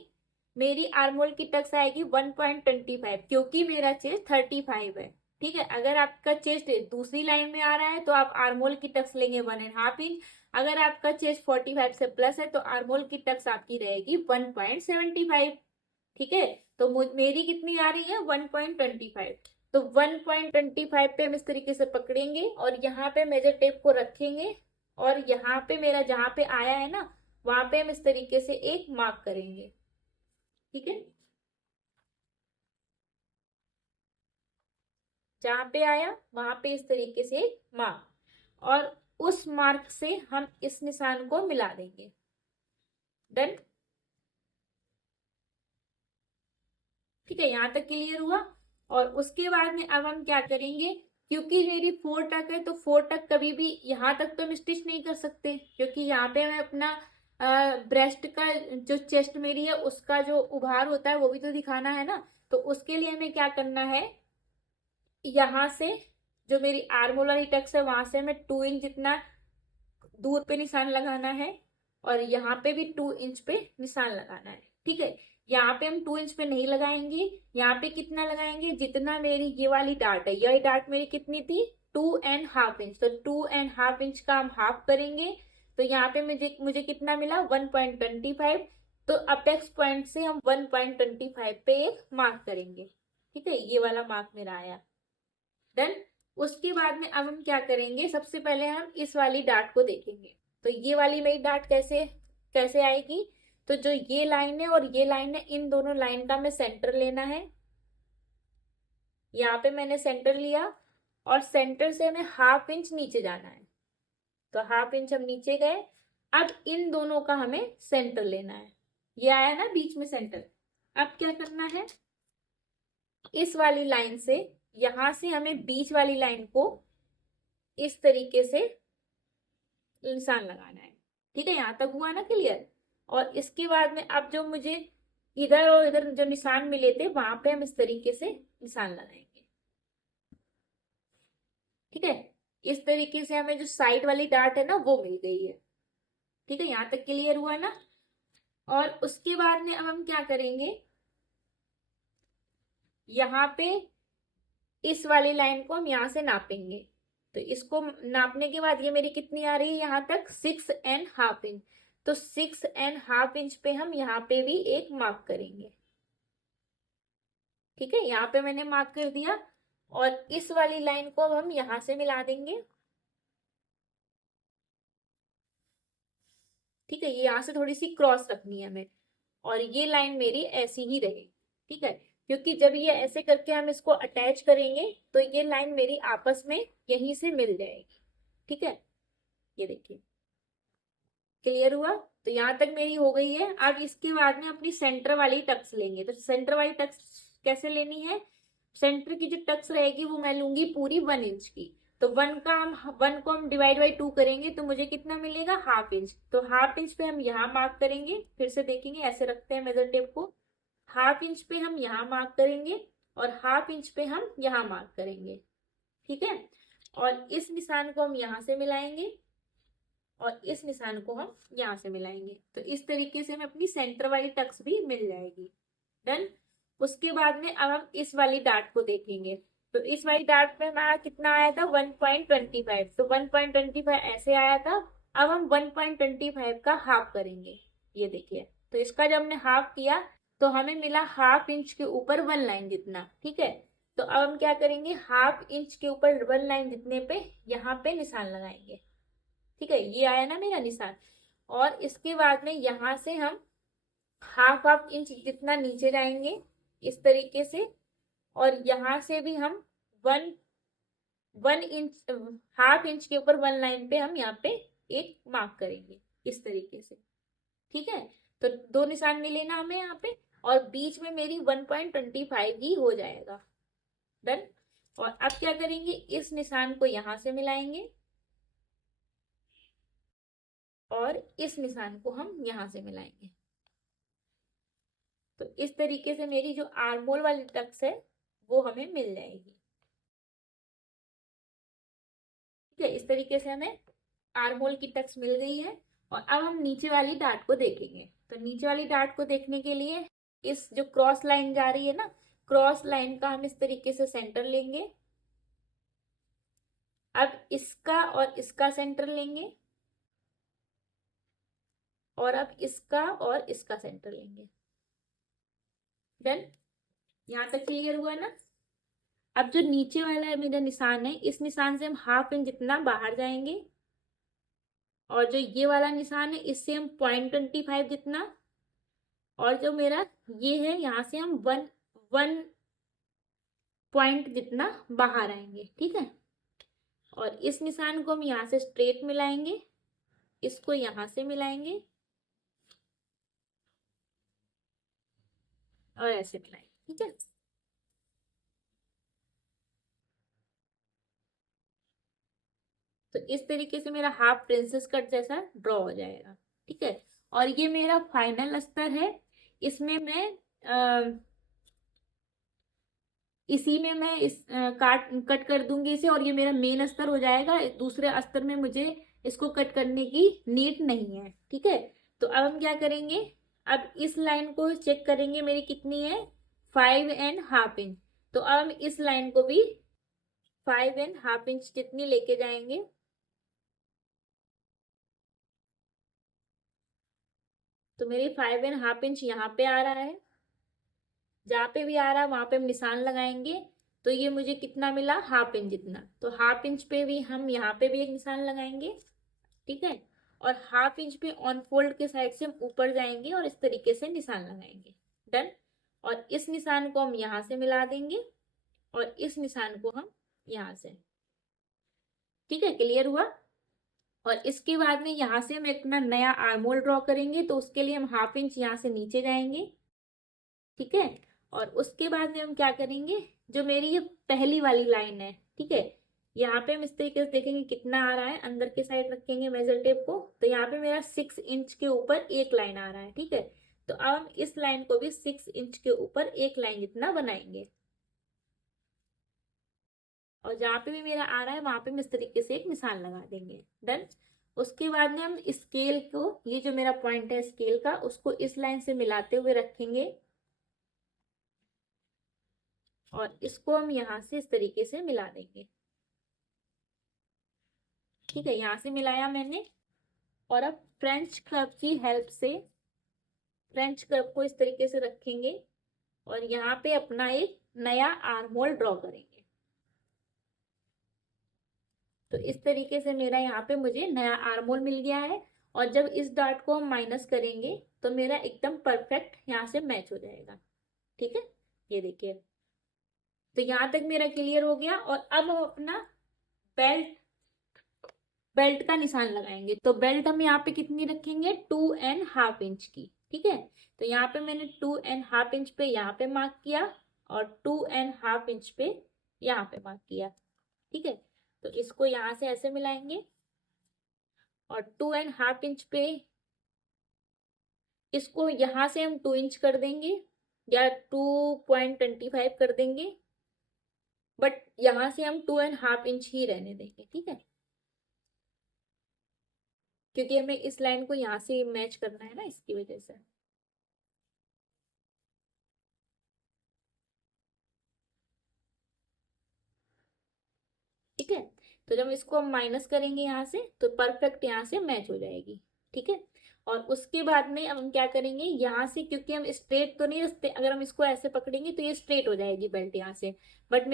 मेरी आर्मोल की टक्स आएगी 1.25, क्योंकि मेरा चेस्ट 35 है। ठीक है, अगर आपका चेस्ट दूसरी लाइन में आ रहा है तो आप आर्मोल की टक्स लेंगे 1.5 इंच। अगर आपका चेस्ट 45 से प्लस है तो आर्मोल की टक्स आपकी रहेगी 1.75। ठीक है, तो मेरी कितनी आ रही है 1.25। तो 1.25 पे हम इस तरीके से पकड़ेंगे और यहाँ पे मेजर टेप को रखेंगे और यहाँ पे मेरा जहां पे आया है ना, वहां पे हम इस तरीके से एक मार्क करेंगे। ठीक है, जहां पे आया वहां पे इस तरीके से एक मार्क, और उस मार्क से हम इस निशान को मिला देंगे। डन। ठीक है, यहां तक क्लियर हुआ। और उसके बाद में अब हम क्या करेंगे, क्योंकि मेरी 4 टक है तो 4 टक कभी भी यहाँ तक तो हम स्टिच नहीं कर सकते, क्योंकि यहाँ पे हमें अपना ब्रेस्ट का जो चेस्ट मेरी है उसका जो उभार होता है वो भी तो दिखाना है ना। तो उसके लिए हमें क्या करना है, यहाँ से जो मेरी आर्म वाली टक्स है वहां से हमें 2 इंच जितना दूर पे निशान लगाना है और यहाँ पे भी 2 इंच पे निशान लगाना है। ठीक है, यहाँ पे हम 2 इंच पे नहीं लगाएंगे, यहाँ पे कितना लगाएंगे, जितना मेरी ये वाली डार्ट है, यही डार्ट मेरी कितनी थी 2.5 इंच, तो 2.5 इंच का हम हाफ करेंगे। तो यहाँ पे मुझे कितना मिला 1.25। तो अपेक्स पॉइंट से हम 1.25 पे एक मार्क करेंगे। ठीक है, ये वाला मार्क मेरा आया। डन। उसके बाद में अब हम क्या करेंगे, सबसे पहले हम इस वाली डार्ट को देखेंगे। तो ये वाली मेरी डार्ट कैसे कैसे आएगी, तो जो ये लाइन है और ये लाइन है, इन दोनों लाइन का हमें सेंटर लेना है। यहाँ पे मैंने सेंटर लिया और सेंटर से हमें हाफ इंच नीचे जाना है। तो हाफ इंच हम नीचे गए। अब इन दोनों का हमें सेंटर लेना है। ये आया ना बीच में सेंटर। अब क्या करना है, इस वाली लाइन से, यहां से हमें बीच वाली लाइन को इस तरीके से निशान लगाना है। ठीक है, यहां तक हुआ ना क्लियर? और इसके बाद में अब जो मुझे इधर और इधर जो निशान मिले थे वहां पे हम इस तरीके से निशान लगाएंगे। ठीक है, इस तरीके से हमें जो साइड वाली डार्ट है ना वो मिल गई है। ठीक है, यहां तक क्लियर हुआ ना? और उसके बाद में अब हम क्या करेंगे, यहाँ पे इस वाली लाइन को हम यहाँ से नापेंगे। तो इसको नापने के बाद ये मेरी कितनी आ रही है यहाँ तक 6.5 इंच। तो 6.5 इंच पे हम यहाँ पे भी एक मार्क करेंगे। ठीक है, यहाँ पे मैंने मार्क कर दिया और इस वाली लाइन को अब हम यहाँ से मिला देंगे। ठीक है, ये यहाँ से थोड़ी सी क्रॉस रखनी है हमें और ये लाइन मेरी ऐसी ही रहेगी। ठीक है, क्योंकि जब ये ऐसे करके हम इसको अटैच करेंगे तो ये लाइन मेरी आपस में यहीं से मिल जाएगी। ठीक है, ये देखिए क्लियर हुआ। तो यहां तक मेरी हो गई है। अब इसके बाद में अपनी सेंटर वाली टक्स लेंगे। तो सेंटर वाली टक्स कैसे लेनी है, सेंटर की जो टक्स रहेगी वो मैं लूंगी पूरी 1 इंच की। तो 1 को हम डिवाइड बाई 2 करेंगे तो मुझे कितना मिलेगा हाफ इंच। तो हाफ इंच पे हम यहाँ मार्क करेंगे, फिर से देखेंगे ऐसे रखते हैं मेजर टेप को। हाफ इंच पे हम यहाँ मार्क करेंगे और हाफ इंच पे हम यहाँ मार्क करेंगे। ठीक है, और इस निशान को हम यहाँ से मिलाएंगे और इस निशान को हम यहाँ से मिलाएंगे। तो इस तरीके से हमें अपनी सेंटर वाली टक्स भी मिल जाएगी। डन। उसके बाद में अब हम इस वाली डार्ट को देखेंगे। तो इस वाली डार्ट में हमारा कितना आया था 1.25। तो 1.25 ऐसे आया था। अब हम 1.25 का हाफ करेंगे। ये देखिए, तो इसका जब हमने हाफ किया तो हमें मिला हाफ इंच के ऊपर 1 लाइन जितना। ठीक है, तो अब हम क्या करेंगे, हाफ इंच के ऊपर 1 लाइन जितने पे यहाँ पे निशान लगाएंगे। ठीक है, ये आया ना मेरा निशान। और इसके बाद में यहाँ से हम हाफ हाफ इंच जितना नीचे जाएंगे इस तरीके से। और यहाँ से भी हम वन 1 इंच, हाफ इंच के ऊपर 1 लाइन पे हम यहाँ पे एक मार्क करेंगे इस तरीके से। ठीक है, तो 2 निशान मिले ना हमें यहाँ पे, और बीच में मेरी 1.25 ही हो जाएगा। डन। और अब क्या करेंगे, इस निशान को यहाँ से मिलाएंगे और इस निशान को हम यहाँ से मिलाएंगे। तो इस तरीके से मेरी जो आर्मोल वाली टक्स है वो हमें मिल जाएगी। ठीक है, इस तरीके से हमें आर्मोल की टक्स मिल गई है। और अब हम नीचे वाली डार्ट को देखेंगे। तो नीचे वाली डार्ट को देखने के लिए इस जो क्रॉस लाइन जा रही है ना, क्रॉस लाइन का हम इस तरीके से सेंटर लेंगे। अब इसका और इसका सेंटर लेंगे, और अब इसका और इसका सेंटर लेंगे। डन। यहां तक क्लियर हुआ ना। अब जो नीचे वाला है मेरा निशान है, इस निशान से हम हाफ इंच जितना बाहर जाएंगे। और जो ये वाला निशान है इससे हम 0.25 जितना। और जो मेरा ये है, यहाँ से हम 1 पॉइंट जितना बाहर आएंगे। ठीक है, और इस निशान को हम यहाँ से स्ट्रेट मिलाएंगे, इसको यहाँ से मिलाएंगे और ऐसे मिलाएंगे। ठीक है, तो इस तरीके से मेरा हाफ प्रिंसेस कट जैसा ड्रॉ हो जाएगा। ठीक है, और ये मेरा फाइनल अस्तर है। इसमें मैं इसी में मैं इस काट कट कर दूंगी इसे, और ये मेरा मेन अस्तर हो जाएगा। दूसरे अस्तर में मुझे इसको कट करने की नीड नहीं है। ठीक है, तो अब हम क्या करेंगे, अब इस लाइन को चेक करेंगे मेरी कितनी है, 5.5 इंच। तो अब हम इस लाइन को भी 5.5 इंच जितनी लेके जाएंगे। तो मेरी 5.5 इंच यहाँ पे आ रहा है। जहाँ पे भी आ रहा है वहां पे हम निशान लगाएंगे। तो ये मुझे कितना मिला, हाफ इंच जितना। तो हाफ इंच पे भी हम यहाँ पे भी एक निशान लगाएंगे। ठीक है, और हाफ इंच पे ऑन फोल्ड के साइड से हम ऊपर जाएंगे और इस तरीके से निशान लगाएंगे। डन। और इस निशान को हम यहाँ से मिला देंगे और इस निशान को हम यहाँ से। ठीक है, क्लियर हुआ। और इसके बाद में यहाँ से हम अपना नया आर्मोल ड्रॉ करेंगे। तो उसके लिए हम हाफ इंच यहाँ से नीचे जाएंगे। ठीक है, और उसके बाद में हम क्या करेंगे, जो मेरी ये पहली वाली लाइन है, ठीक है, यहाँ पे हम इस तरीके से देखेंगे कितना आ रहा है, अंदर के साइड रखेंगे मेजर टेप को। तो यहाँ पे मेरा 6 इंच के ऊपर एक लाइन आ रहा है। ठीक है, तो अब हम इस लाइन को भी 6 इंच के ऊपर एक लाइन जितना बनाएंगे। और जहाँ पे भी मेरा आ रहा है वहां पे हम इस तरीके से एक निशान लगा देंगे। डन। उसके बाद में हम स्केल को, ये जो मेरा पॉइंट है स्केल का, उसको इस लाइन से मिलाते हुए रखेंगे। और इसको हम यहाँ से इस तरीके से मिला देंगे। ठीक है, यहाँ से मिलाया मैंने। और अब फ्रेंच कर्व की हेल्प से फ्रेंच कर्व को इस तरीके से रखेंगे और यहाँ पे अपना एक नया आर्म होल ड्रॉ करेंगे। तो इस तरीके से मेरा यहाँ पे मुझे नया आर्म होल मिल गया है। और जब इस डॉट को हम माइनस करेंगे तो मेरा एकदम परफेक्ट यहाँ से मैच हो जाएगा। ठीक है, ये देखिए। तो यहाँ तक मेरा क्लियर हो गया। और अब हम अपना बेल्ट बेल्ट का निशान लगाएंगे। तो बेल्ट हम यहाँ पे कितनी रखेंगे, 2.5 इंच की। ठीक है, तो यहाँ पे मैंने 2.5 इंच पे यहाँ पे मार्क किया और 2.5 इंच पे यहाँ पे मार्क किया। ठीक है, तो इसको यहाँ से ऐसे मिलाएंगे और 2.5 इंच पे इसको यहाँ से हम 2 इंच कर देंगे या 2.25 कर देंगे, बट यहाँ से हम 2.5 इंच ही रहने देंगे। ठीक है, क्योंकि हमें इस लाइन को यहाँ से मैच करना है ना, इसकी वजह से। ठीक है, तो जब इसको हम माइनस करेंगे यहाँ से तो परफेक्ट यहाँ से मैच हो जाएगी। ठीक है, और उसके बाद में अब हम क्या करेंगे, यहाँ से क्योंकि हम स्ट्रेट तो नहीं रखते, अगर हम इसको ऐसे पकड़ेंगे तो ये स्ट्रेट हो जाएगी बेल्ट यहाँ से, बट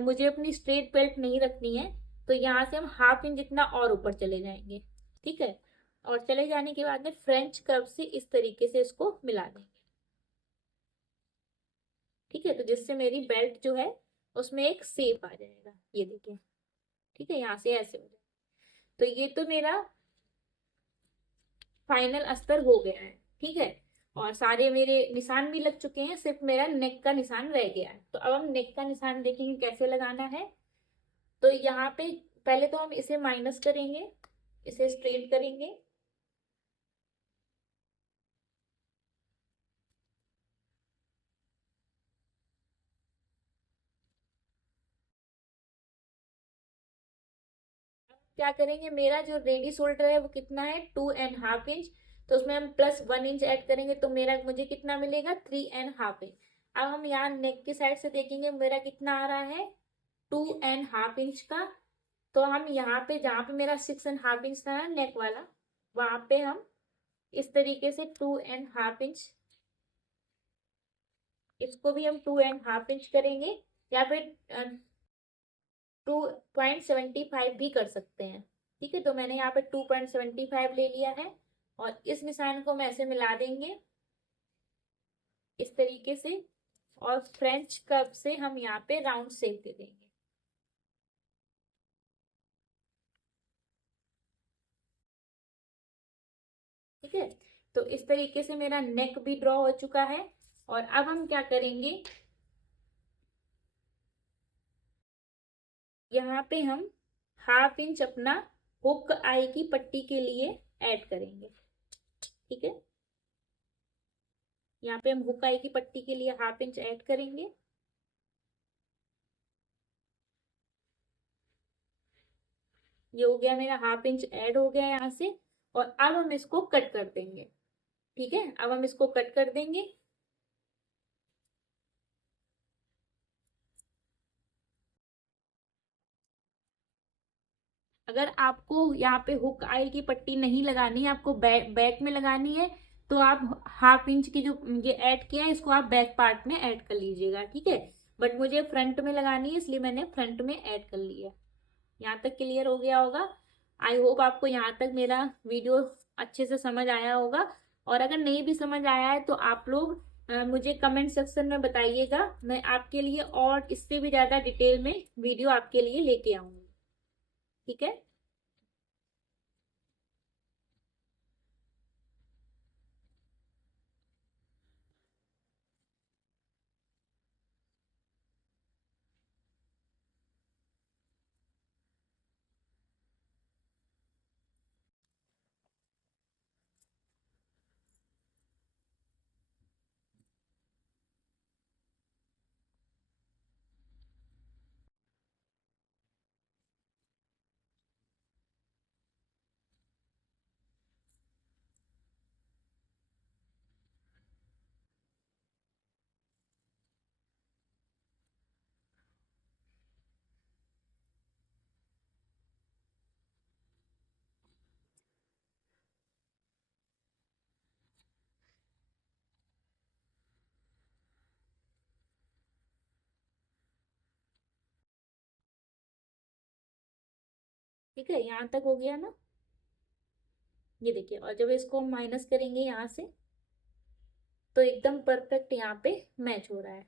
मुझे अपनी स्ट्रेट बेल्ट नहीं रखनी है, तो यहाँ से हम हाफ इंच जितना और ऊपर चले जाएंगे। ठीक है, और चले जाने के बाद में फ्रेंच कर्व से इस तरीके से इसको मिला देंगे। ठीक है, तो जिससे मेरी बेल्ट जो है उसमें एक शेप आ जाएगा, ये देखिए। ठीक है, यहाँ से ऐसे हो जाए, तो ये तो मेरा फाइनल अस्तर हो गया है। ठीक है, और सारे मेरे निशान भी लग चुके हैं, सिर्फ मेरा नेक का निशान रह गया है। तो अब हम नेक का निशान देखेंगे कैसे लगाना है। तो यहाँ पे पहले तो हम इसे माइनस करेंगे, इसे स्ट्रेट करेंगे। क्या करेंगे, मेरा जो रेडी शोल्डर है वो कितना है, 2.5 इंच, तो उसमें हम +1 इंच ऐड करेंगे, तो मेरा मुझे कितना मिलेगा, 3.5 इंच। अब हम यहाँ नेक की साइड से देखेंगे मेरा कितना आ रहा है, 2.5 इंच का। तो हम यहाँ पे जहाँ पे मेरा 6.5 इंच था ना नेक वाला, वहां पे हम इस तरीके से 2.5 इंच, इसको भी हम 2.5 इंच करेंगे, या फिर 2.75 भी कर सकते हैं। ठीक है, तो मैंने यहाँ पे 2.75 ले लिया है, और इस निशान को हम ऐसे मिला देंगे इस तरीके से, और फ्रेंच कर्व से हम यहाँ पे राउंड शेप दे देंगे। ठीक है, तो इस तरीके से मेरा नेक भी ड्रॉ हो चुका है। और अब हम क्या करेंगे, यहाँ पे हम हाफ इंच अपना हुक आई की पट्टी के लिए ऐड करेंगे। ठीक है, यहाँ पे हम हुक आई की पट्टी के लिए हाफ इंच ऐड करेंगे। ये हो गया, मेरा हाफ इंच ऐड हो गया यहाँ से, और अब हम इसको कट कर देंगे। ठीक है, अब हम इसको कट कर देंगे। अगर आपको यहाँ पे हुक आई की पट्टी नहीं लगानी है, आपको बैक में लगानी है, तो आप हाफ इंच की जो ये ऐड किया है इसको आप बैक पार्ट में ऐड कर लीजिएगा। ठीक है, बट मुझे फ्रंट में लगानी है, इसलिए मैंने फ्रंट में ऐड कर लिया। यहाँ तक क्लियर हो गया होगा। आई होप आपको यहाँ तक मेरा वीडियो अच्छे से समझ आया होगा, और अगर नहीं भी समझ आया है तो आप लोग मुझे कमेंट सेक्शन में बताइएगा, मैं आपके लिए और इससे भी ज्यादा डिटेल में वीडियो आपके लिए लेके आऊंगी। ठीक है, ठीक है, यहाँ तक हो गया ना, ये देखिए। और जब इसको हम माइनस करेंगे यहाँ से, तो एकदम परफेक्ट यहाँ पे मैच हो रहा है।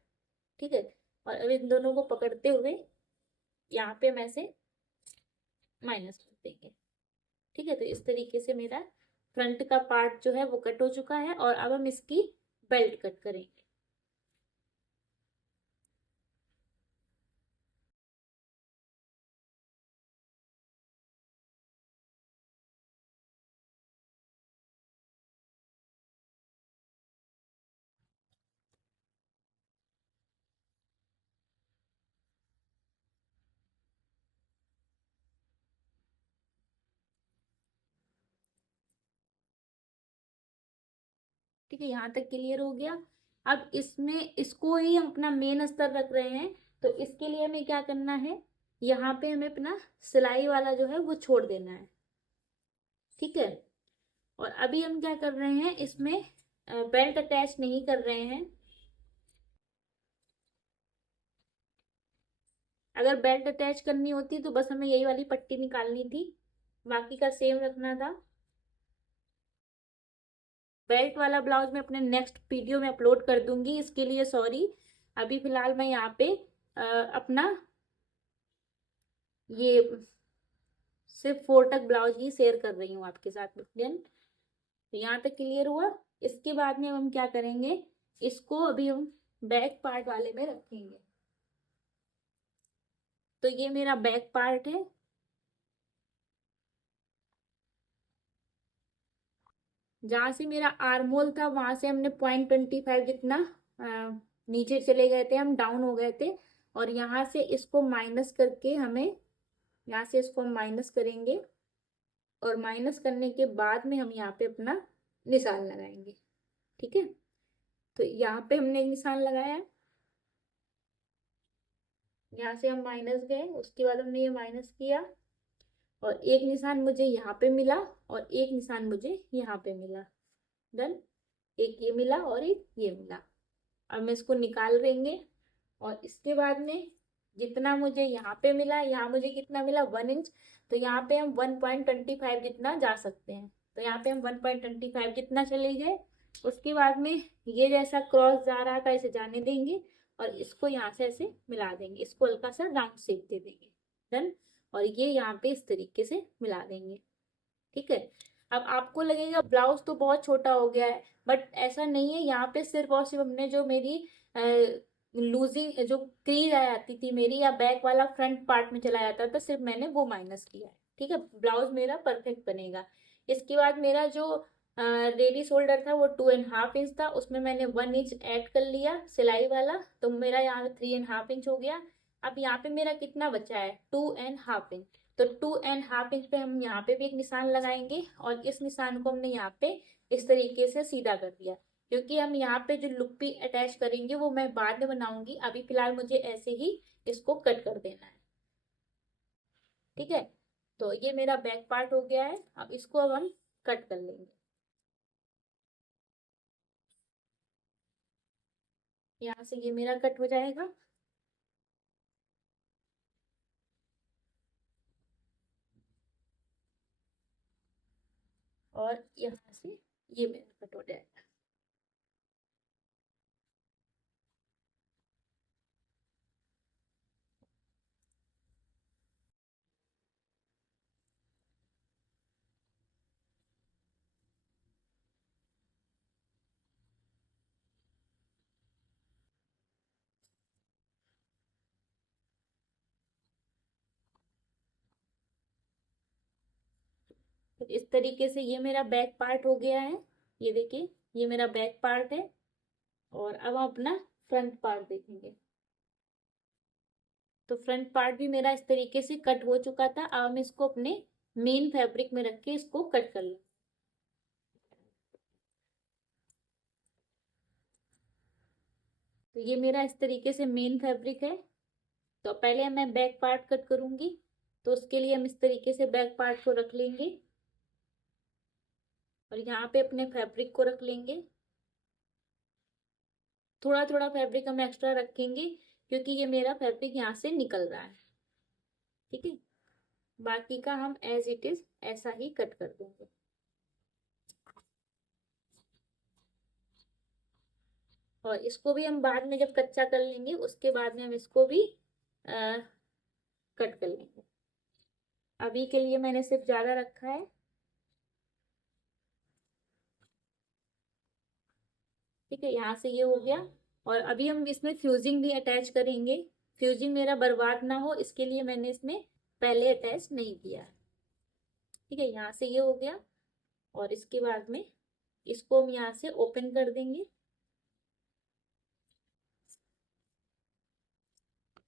ठीक है, और अब इन दोनों को पकड़ते हुए यहाँ पे हम ऐसे माइनस कर देंगे। ठीक है, तो इस तरीके से मेरा फ्रंट का पार्ट जो है वो कट हो चुका है, और अब हम इसकी बेल्ट कट करेंगे। ठीक है, यहाँ तक क्लियर हो गया। अब इसमें इसको ही हम अपना मेन अस्तर रख रहे हैं, तो इसके लिए हमें क्या करना है, यहाँ पे हमें अपना सिलाई वाला जो है वो छोड़ देना है। ठीक है, और अभी हम क्या कर रहे हैं, इसमें बेल्ट अटैच नहीं कर रहे हैं। अगर बेल्ट अटैच करनी होती तो बस हमें यही वाली पट्टी निकालनी थी, बाकी का सेम रखना था। बेल्ट वाला ब्लाउज मैं अपने नेक्स्ट वीडियो में अपलोड कर दूंगी, इसके लिए सॉरी। अभी फिलहाल मैं यहाँ पे अपना ये सिर्फ 4 तक ब्लाउज ही शेयर कर रही हूँ आपके साथ देन। तो यहाँ तक क्लियर हुआ। इसके बाद में हम क्या करेंगे, इसको अभी हम बैक पार्ट वाले में रखेंगे। तो ये मेरा बैक पार्ट है। जहां से मेरा आर्मोल था वहां से हमने 0.25 जितना नीचे चले गए थे, हम डाउन हो गए थे। और यहाँ से इसको माइनस करके हमें, यहाँ से इसको हम माइनस करेंगे, और माइनस करने के बाद में हम यहाँ पे अपना निशान लगाएंगे। ठीक है, तो यहाँ पे हमने निशान लगाया, यहाँ से हम माइनस गए, उसके बाद हमने ये माइनस किया, और एक निशान मुझे यहाँ पे मिला, और एक निशान मुझे यहाँ पे मिला। डन, एक ये मिला और एक ये मिला। अब मैं इसको निकाल देंगे, और इसके बाद में जितना मुझे यहाँ पे मिला, यहाँ मुझे कितना मिला, 1 इंच, तो यहाँ पे हम 1.25 जितना जा सकते हैं। तो यहाँ पे हम 1.25 जितना चले गए। उसके बाद में ये जैसा क्रॉस जा रहा था इसे जाने देंगे, और इसको यहाँ से ऐसे मिला देंगे, इसको हल्का सा राउंड शेप दे देंगे। डन, और ये यहाँ पे इस तरीके से मिला देंगे। ठीक है, अब आपको लगेगा ब्लाउज तो बहुत छोटा हो गया है, बट ऐसा नहीं है। यहाँ पे सिर्फ और सिर्फ हमने जो मेरी लूजिंग जो क्रीज आ जाती थी मेरी, या बैक वाला फ्रंट पार्ट में चला जाता था, सिर्फ मैंने वो माइनस किया है। ठीक है, ब्लाउज मेरा परफेक्ट बनेगा। इसके बाद मेरा जो रेडी शोल्डर था वो 2.5 इंच था, उसमें मैंने 1 इंच ऐड कर लिया सिलाई वाला, तो मेरा यहाँ 3.5 इंच हो गया। अब यहाँ पे मेरा कितना बचा है, 2.5 इंच। तो 2.5 इंच पे हम यहाँ पे भी एक निशान लगाएंगे, और इस निशान को हमने यहाँ पे इस तरीके से सीधा कर दिया, क्योंकि हम यहाँ पे जो लुप्पी अटैच करेंगे वो मैं बाद में बनाऊंगी। अभी फिलहाल मुझे ऐसे ही इसको कट कर देना है। ठीक है, तो ये मेरा बैक पार्ट हो गया है। अब इसको अब हम कट कर लेंगे। यहाँ से ये मेरा कट हो जाएगा, और यहाँ से ये मेरा कट हो जाएगा। तो इस तरीके से ये मेरा बैक पार्ट हो गया है। ये देखिए, ये मेरा बैक पार्ट है। और अब हम अपना फ्रंट पार्ट देखेंगे। तो फ्रंट पार्ट भी मेरा इस तरीके से कट हो चुका था। अब हम इसको अपने मेन फैब्रिक में रख के इसको कट कर लें। तो ये मेरा इस तरीके से मेन फैब्रिक है। तो पहले मैं बैक पार्ट कट करूंगी, तो उसके लिए हम इस तरीके से बैक पार्ट को रख लेंगे, और यहाँ पे अपने फैब्रिक को रख लेंगे। थोड़ा थोड़ा फैब्रिक हम एक्स्ट्रा रखेंगे, क्योंकि ये मेरा फैब्रिक यहाँ से निकल रहा है। ठीक है, बाकी का हम एज इट इज ऐसा ही कट कर देंगे। और इसको भी हम बाद में जब कच्चा कर लेंगे, उसके बाद में हम इसको भी कट कर लेंगे। अभी के लिए मैंने सिर्फ ज्यादा रखा है। ठीक है, यहाँ से ये हो गया। और अभी हम इसमें फ्यूजिंग भी अटैच करेंगे। फ्यूजिंग मेरा बर्बाद ना हो, इसके लिए मैंने इसमें पहले अटैच नहीं किया है। ठीक है, यहाँ से ये हो गया। और इसके बाद में इसको हम यहाँ से ओपन कर देंगे।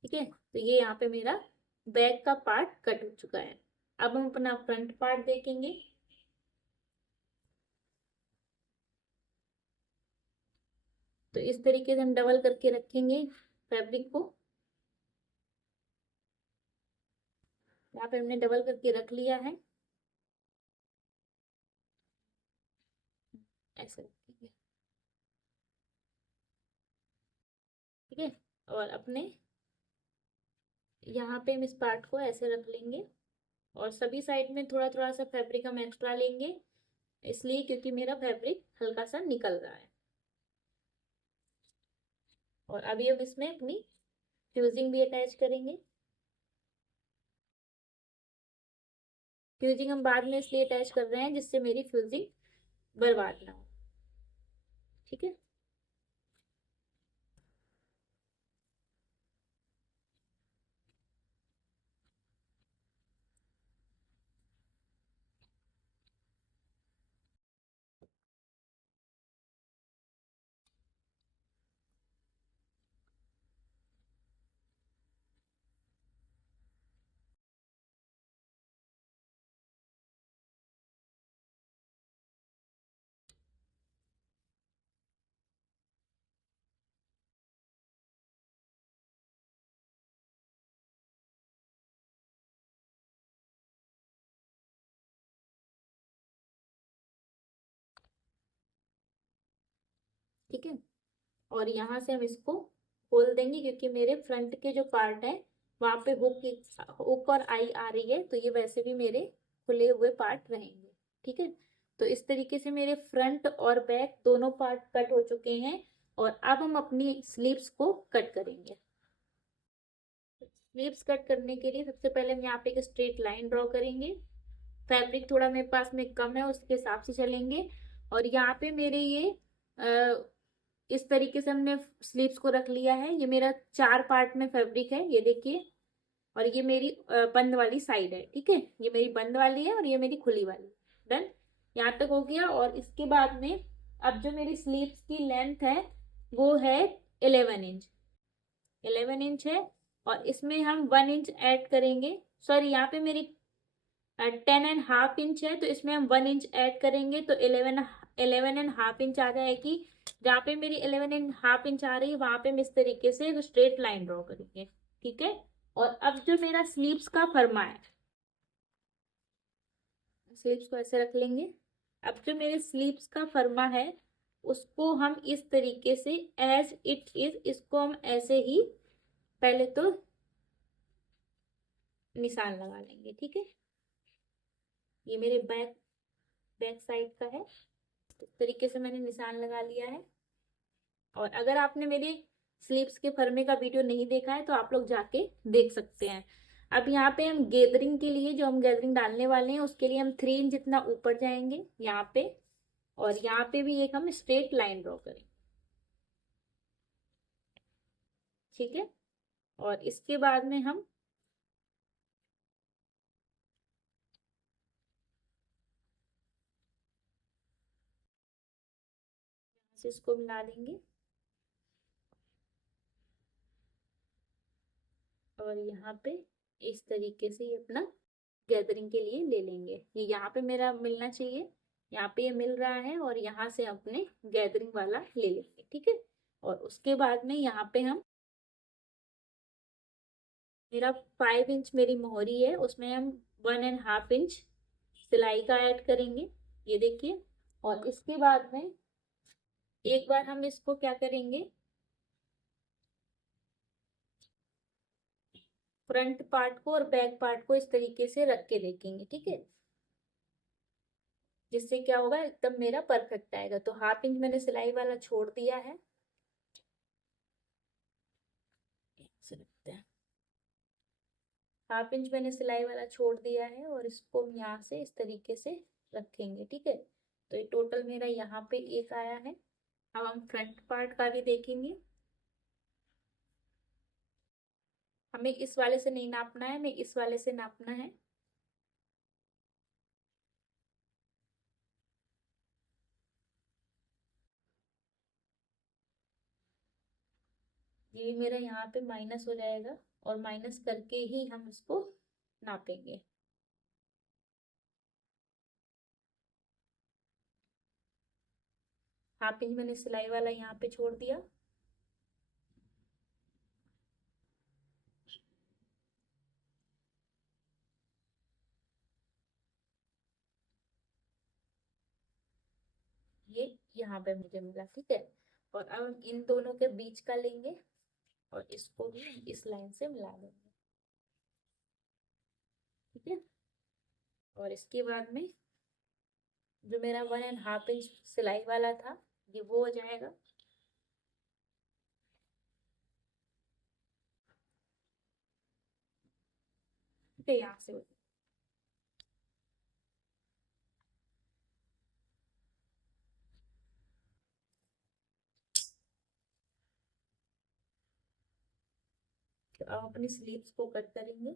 ठीक है, तो ये यहाँ पे मेरा बैक का पार्ट कट हो चुका है। अब हम अपना फ्रंट पार्ट देखेंगे। तो इस तरीके से हम डबल करके रखेंगे फैब्रिक को। यहाँ पे हमने डबल करके रख लिया है, ऐसे रखेंगे, ठीक है। और अपने यहाँ पे हम इस पार्ट को ऐसे रख लेंगे और सभी साइड में थोड़ा थोड़ा सा फैब्रिक हम एक्स्ट्रा लेंगे, इसलिए क्योंकि मेरा फैब्रिक हल्का सा निकल रहा है। और अभी हम इसमें अपनी फ्यूजिंग भी अटैच करेंगे। फ्यूजिंग हम बाद में इसलिए अटैच कर रहे हैं जिससे मेरी फ्यूजिंग बर्बाद ना हो, ठीक है। ठीक है, और यहाँ से हम इसको खोल देंगे क्योंकि मेरे फ्रंट के जो पार्ट है वहां पे हुक और आई आ रही है, तो ये वैसे भी मेरे खुले हुए पार्ट रहेंगे, ठीक है। तो इस तरीके से मेरे फ्रंट और बैक दोनों पार्ट कट हो चुके हैं और अब हम अपनी स्लीव्स को कट करेंगे। स्लीव्स कट करने के लिए सबसे पहले हम यहाँ पे एक स्ट्रेट लाइन ड्रॉ करेंगे। फैब्रिक थोड़ा मेरे पास में कम है, उसके हिसाब से चलेंगे। और यहाँ पे मेरे ये इस तरीके से हमने स्लीव्स को रख लिया है। ये मेरा 4 पार्ट में फैब्रिक है, ये देखिए। और ये मेरी बंद वाली साइड है, ठीक है। ये मेरी बंद वाली है और ये मेरी खुली वाली। डन, यहाँ तक हो गया। और इसके बाद में अब जो मेरी स्लीव्स की लेंथ है वो है 11 इंच। 11 इंच है और इसमें हम 1 इंच ऐड करेंगे। सॉरी, यहाँ पे मेरी 10.5 इंच है, तो इसमें हम 1 इंच ऐड करेंगे तो 11.5 इंच आ जाएगी। जहाँ पे मेरी 11.5 इंच आ रही है वहां पे हम इस तरीके से एक स्ट्रेट लाइन ड्रॉ करेंगे, ठीक है। और अब जो मेरा स्लीव्स का फरमा है, स्लीव्स को ऐसे रख लेंगे। अब जो मेरे स्लीव्स का फरमा है उसको हम इस तरीके से एज इट इज, इसको हम ऐसे ही पहले तो निशान लगा लेंगे, ठीक है। ये मेरे बैक बैक साइड का है, इस तरीके से मैंने निशान लगा लिया है। और अगर आपने मेरे स्लीव्स के फरमे का वीडियो नहीं देखा है तो आप लोग जाके देख सकते हैं। अब यहाँ पे हम गैदरिंग के लिए, जो हम गैदरिंग डालने वाले हैं उसके लिए हम 3 इंच जितना ऊपर जाएंगे यहाँ पे। और यहाँ पे भी एक हम स्ट्रेट लाइन ड्रॉ करेंगे, ठीक है। और इसके बाद में हम इसको मिला देंगे और यहाँ पे इस तरीके से ये अपना गैदरिंग के लिए ले लेंगे। ये यहाँ पे मेरा मिलना चाहिए, यहाँ पे ये मिल रहा है और यहाँ से अपने गैदरिंग वाला ले लेंगे, ठीक है। और उसके बाद में यहाँ पे हम, मेरा 5 इंच मेरी मोहरी है, उसमें हम 1.5 इंच सिलाई का ऐड करेंगे, ये देखिए। और इसके बाद में एक बार हम इसको क्या करेंगे, फ्रंट पार्ट को और बैक पार्ट को इस तरीके से रख के देखेंगे, ठीक है। जिससे क्या होगा, एकदम मेरा परफेक्ट आएगा। तो 1/2 इंच मैंने सिलाई वाला छोड़ दिया है, ऐसे रखते हैं। 1/2 इंच मैंने सिलाई वाला छोड़ दिया है और इसको हम यहाँ से इस तरीके से रखेंगे, ठीक है। तो ये टोटल मेरा यहाँ पे एक आया है। अब हम फ्रंट पार्ट का भी देखेंगे। हमें इस वाले से नहीं नापना है, हमें इस वाले से नापना है। ये मेरा यहाँ पे माइनस हो जाएगा और माइनस करके ही हम इसको नापेंगे। हाफ इंच मैंने सिलाई वाला यहाँ पे छोड़ दिया। ये यहाँ पे मुझे मिला, ठीक है। और अब हम इन दोनों के बीच का लेंगे और इसको भी इस लाइन से मिला देंगे, ठीक है। और इसके बाद में जो मेरा 1.5 इंच सिलाई वाला था ये वो हो जाएगा। ठीक है, यहाँ से तो अब अपनी स्लीव्स को कट करेंगे।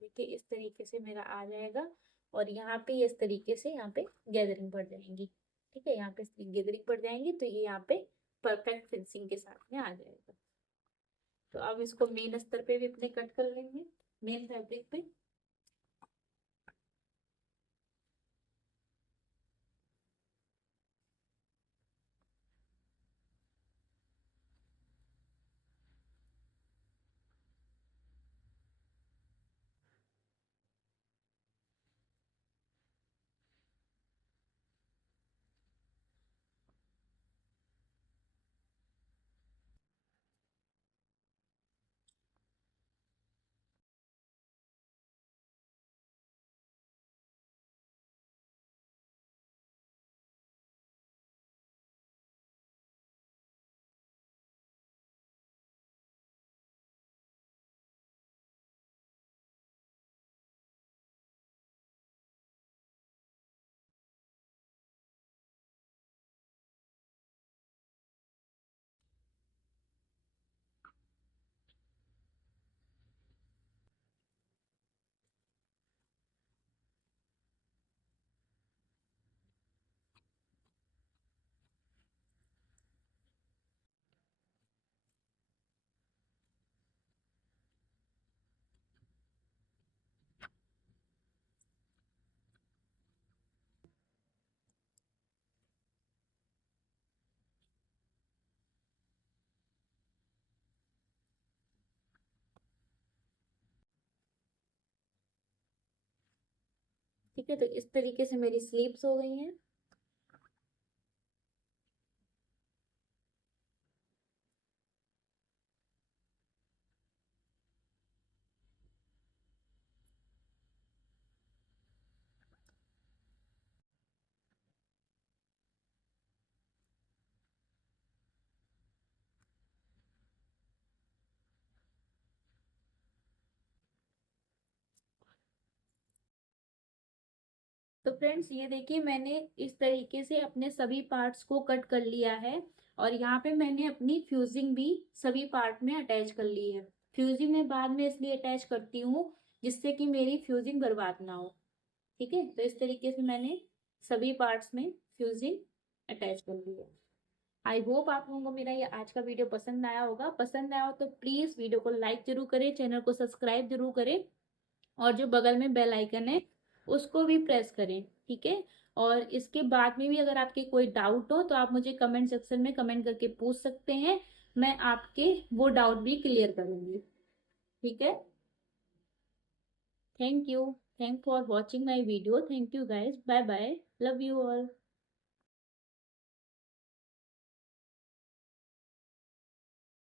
देखिए इस तरीके से मेरा आ जाएगा और यहाँ पे इस तरीके से यहाँ पे गैदरिंग बढ़ जाएंगी, ठीक है। यहाँ पे गैदरिंग बढ़ जाएंगी तो ये यहाँ पे परफेक्ट फिनिशिंग के साथ में आ जाएगा। तो अब इसको मेन अस्तर पे भी अपने कट कर लेंगे, मेन फैब्रिक पे। ठीक है, तो इस तरीके से मेरी स्लीव्स हो गई हैं। तो फ्रेंड्स ये देखिए मैंने इस तरीके से अपने सभी पार्ट्स को कट कर लिया है और यहाँ पे मैंने अपनी फ्यूजिंग भी सभी पार्ट में अटैच कर ली है। फ्यूजिंग मैं बाद में इसलिए अटैच करती हूँ जिससे कि मेरी फ्यूजिंग बर्बाद ना हो, ठीक है। तो इस तरीके से मैंने सभी पार्ट्स में फ्यूजिंग अटैच कर ली है। आई होप आप लोगों को मेरा ये आज का वीडियो पसंद आया होगा। पसंद आया हो तो प्लीज वीडियो को लाइक जरूर करें, चैनल को सब्सक्राइब जरूर करें और जो बगल में बेल आइकन है उसको भी प्रेस करें, ठीक है। और इसके बाद में भी अगर आपके कोई डाउट हो तो आप मुझे कमेंट सेक्शन में कमेंट करके पूछ सकते हैं, मैं आपके वो डाउट भी क्लियर करूंगी, ठीक है। Thank you, thank for watching my video, thank you guys, bye bye, love you all.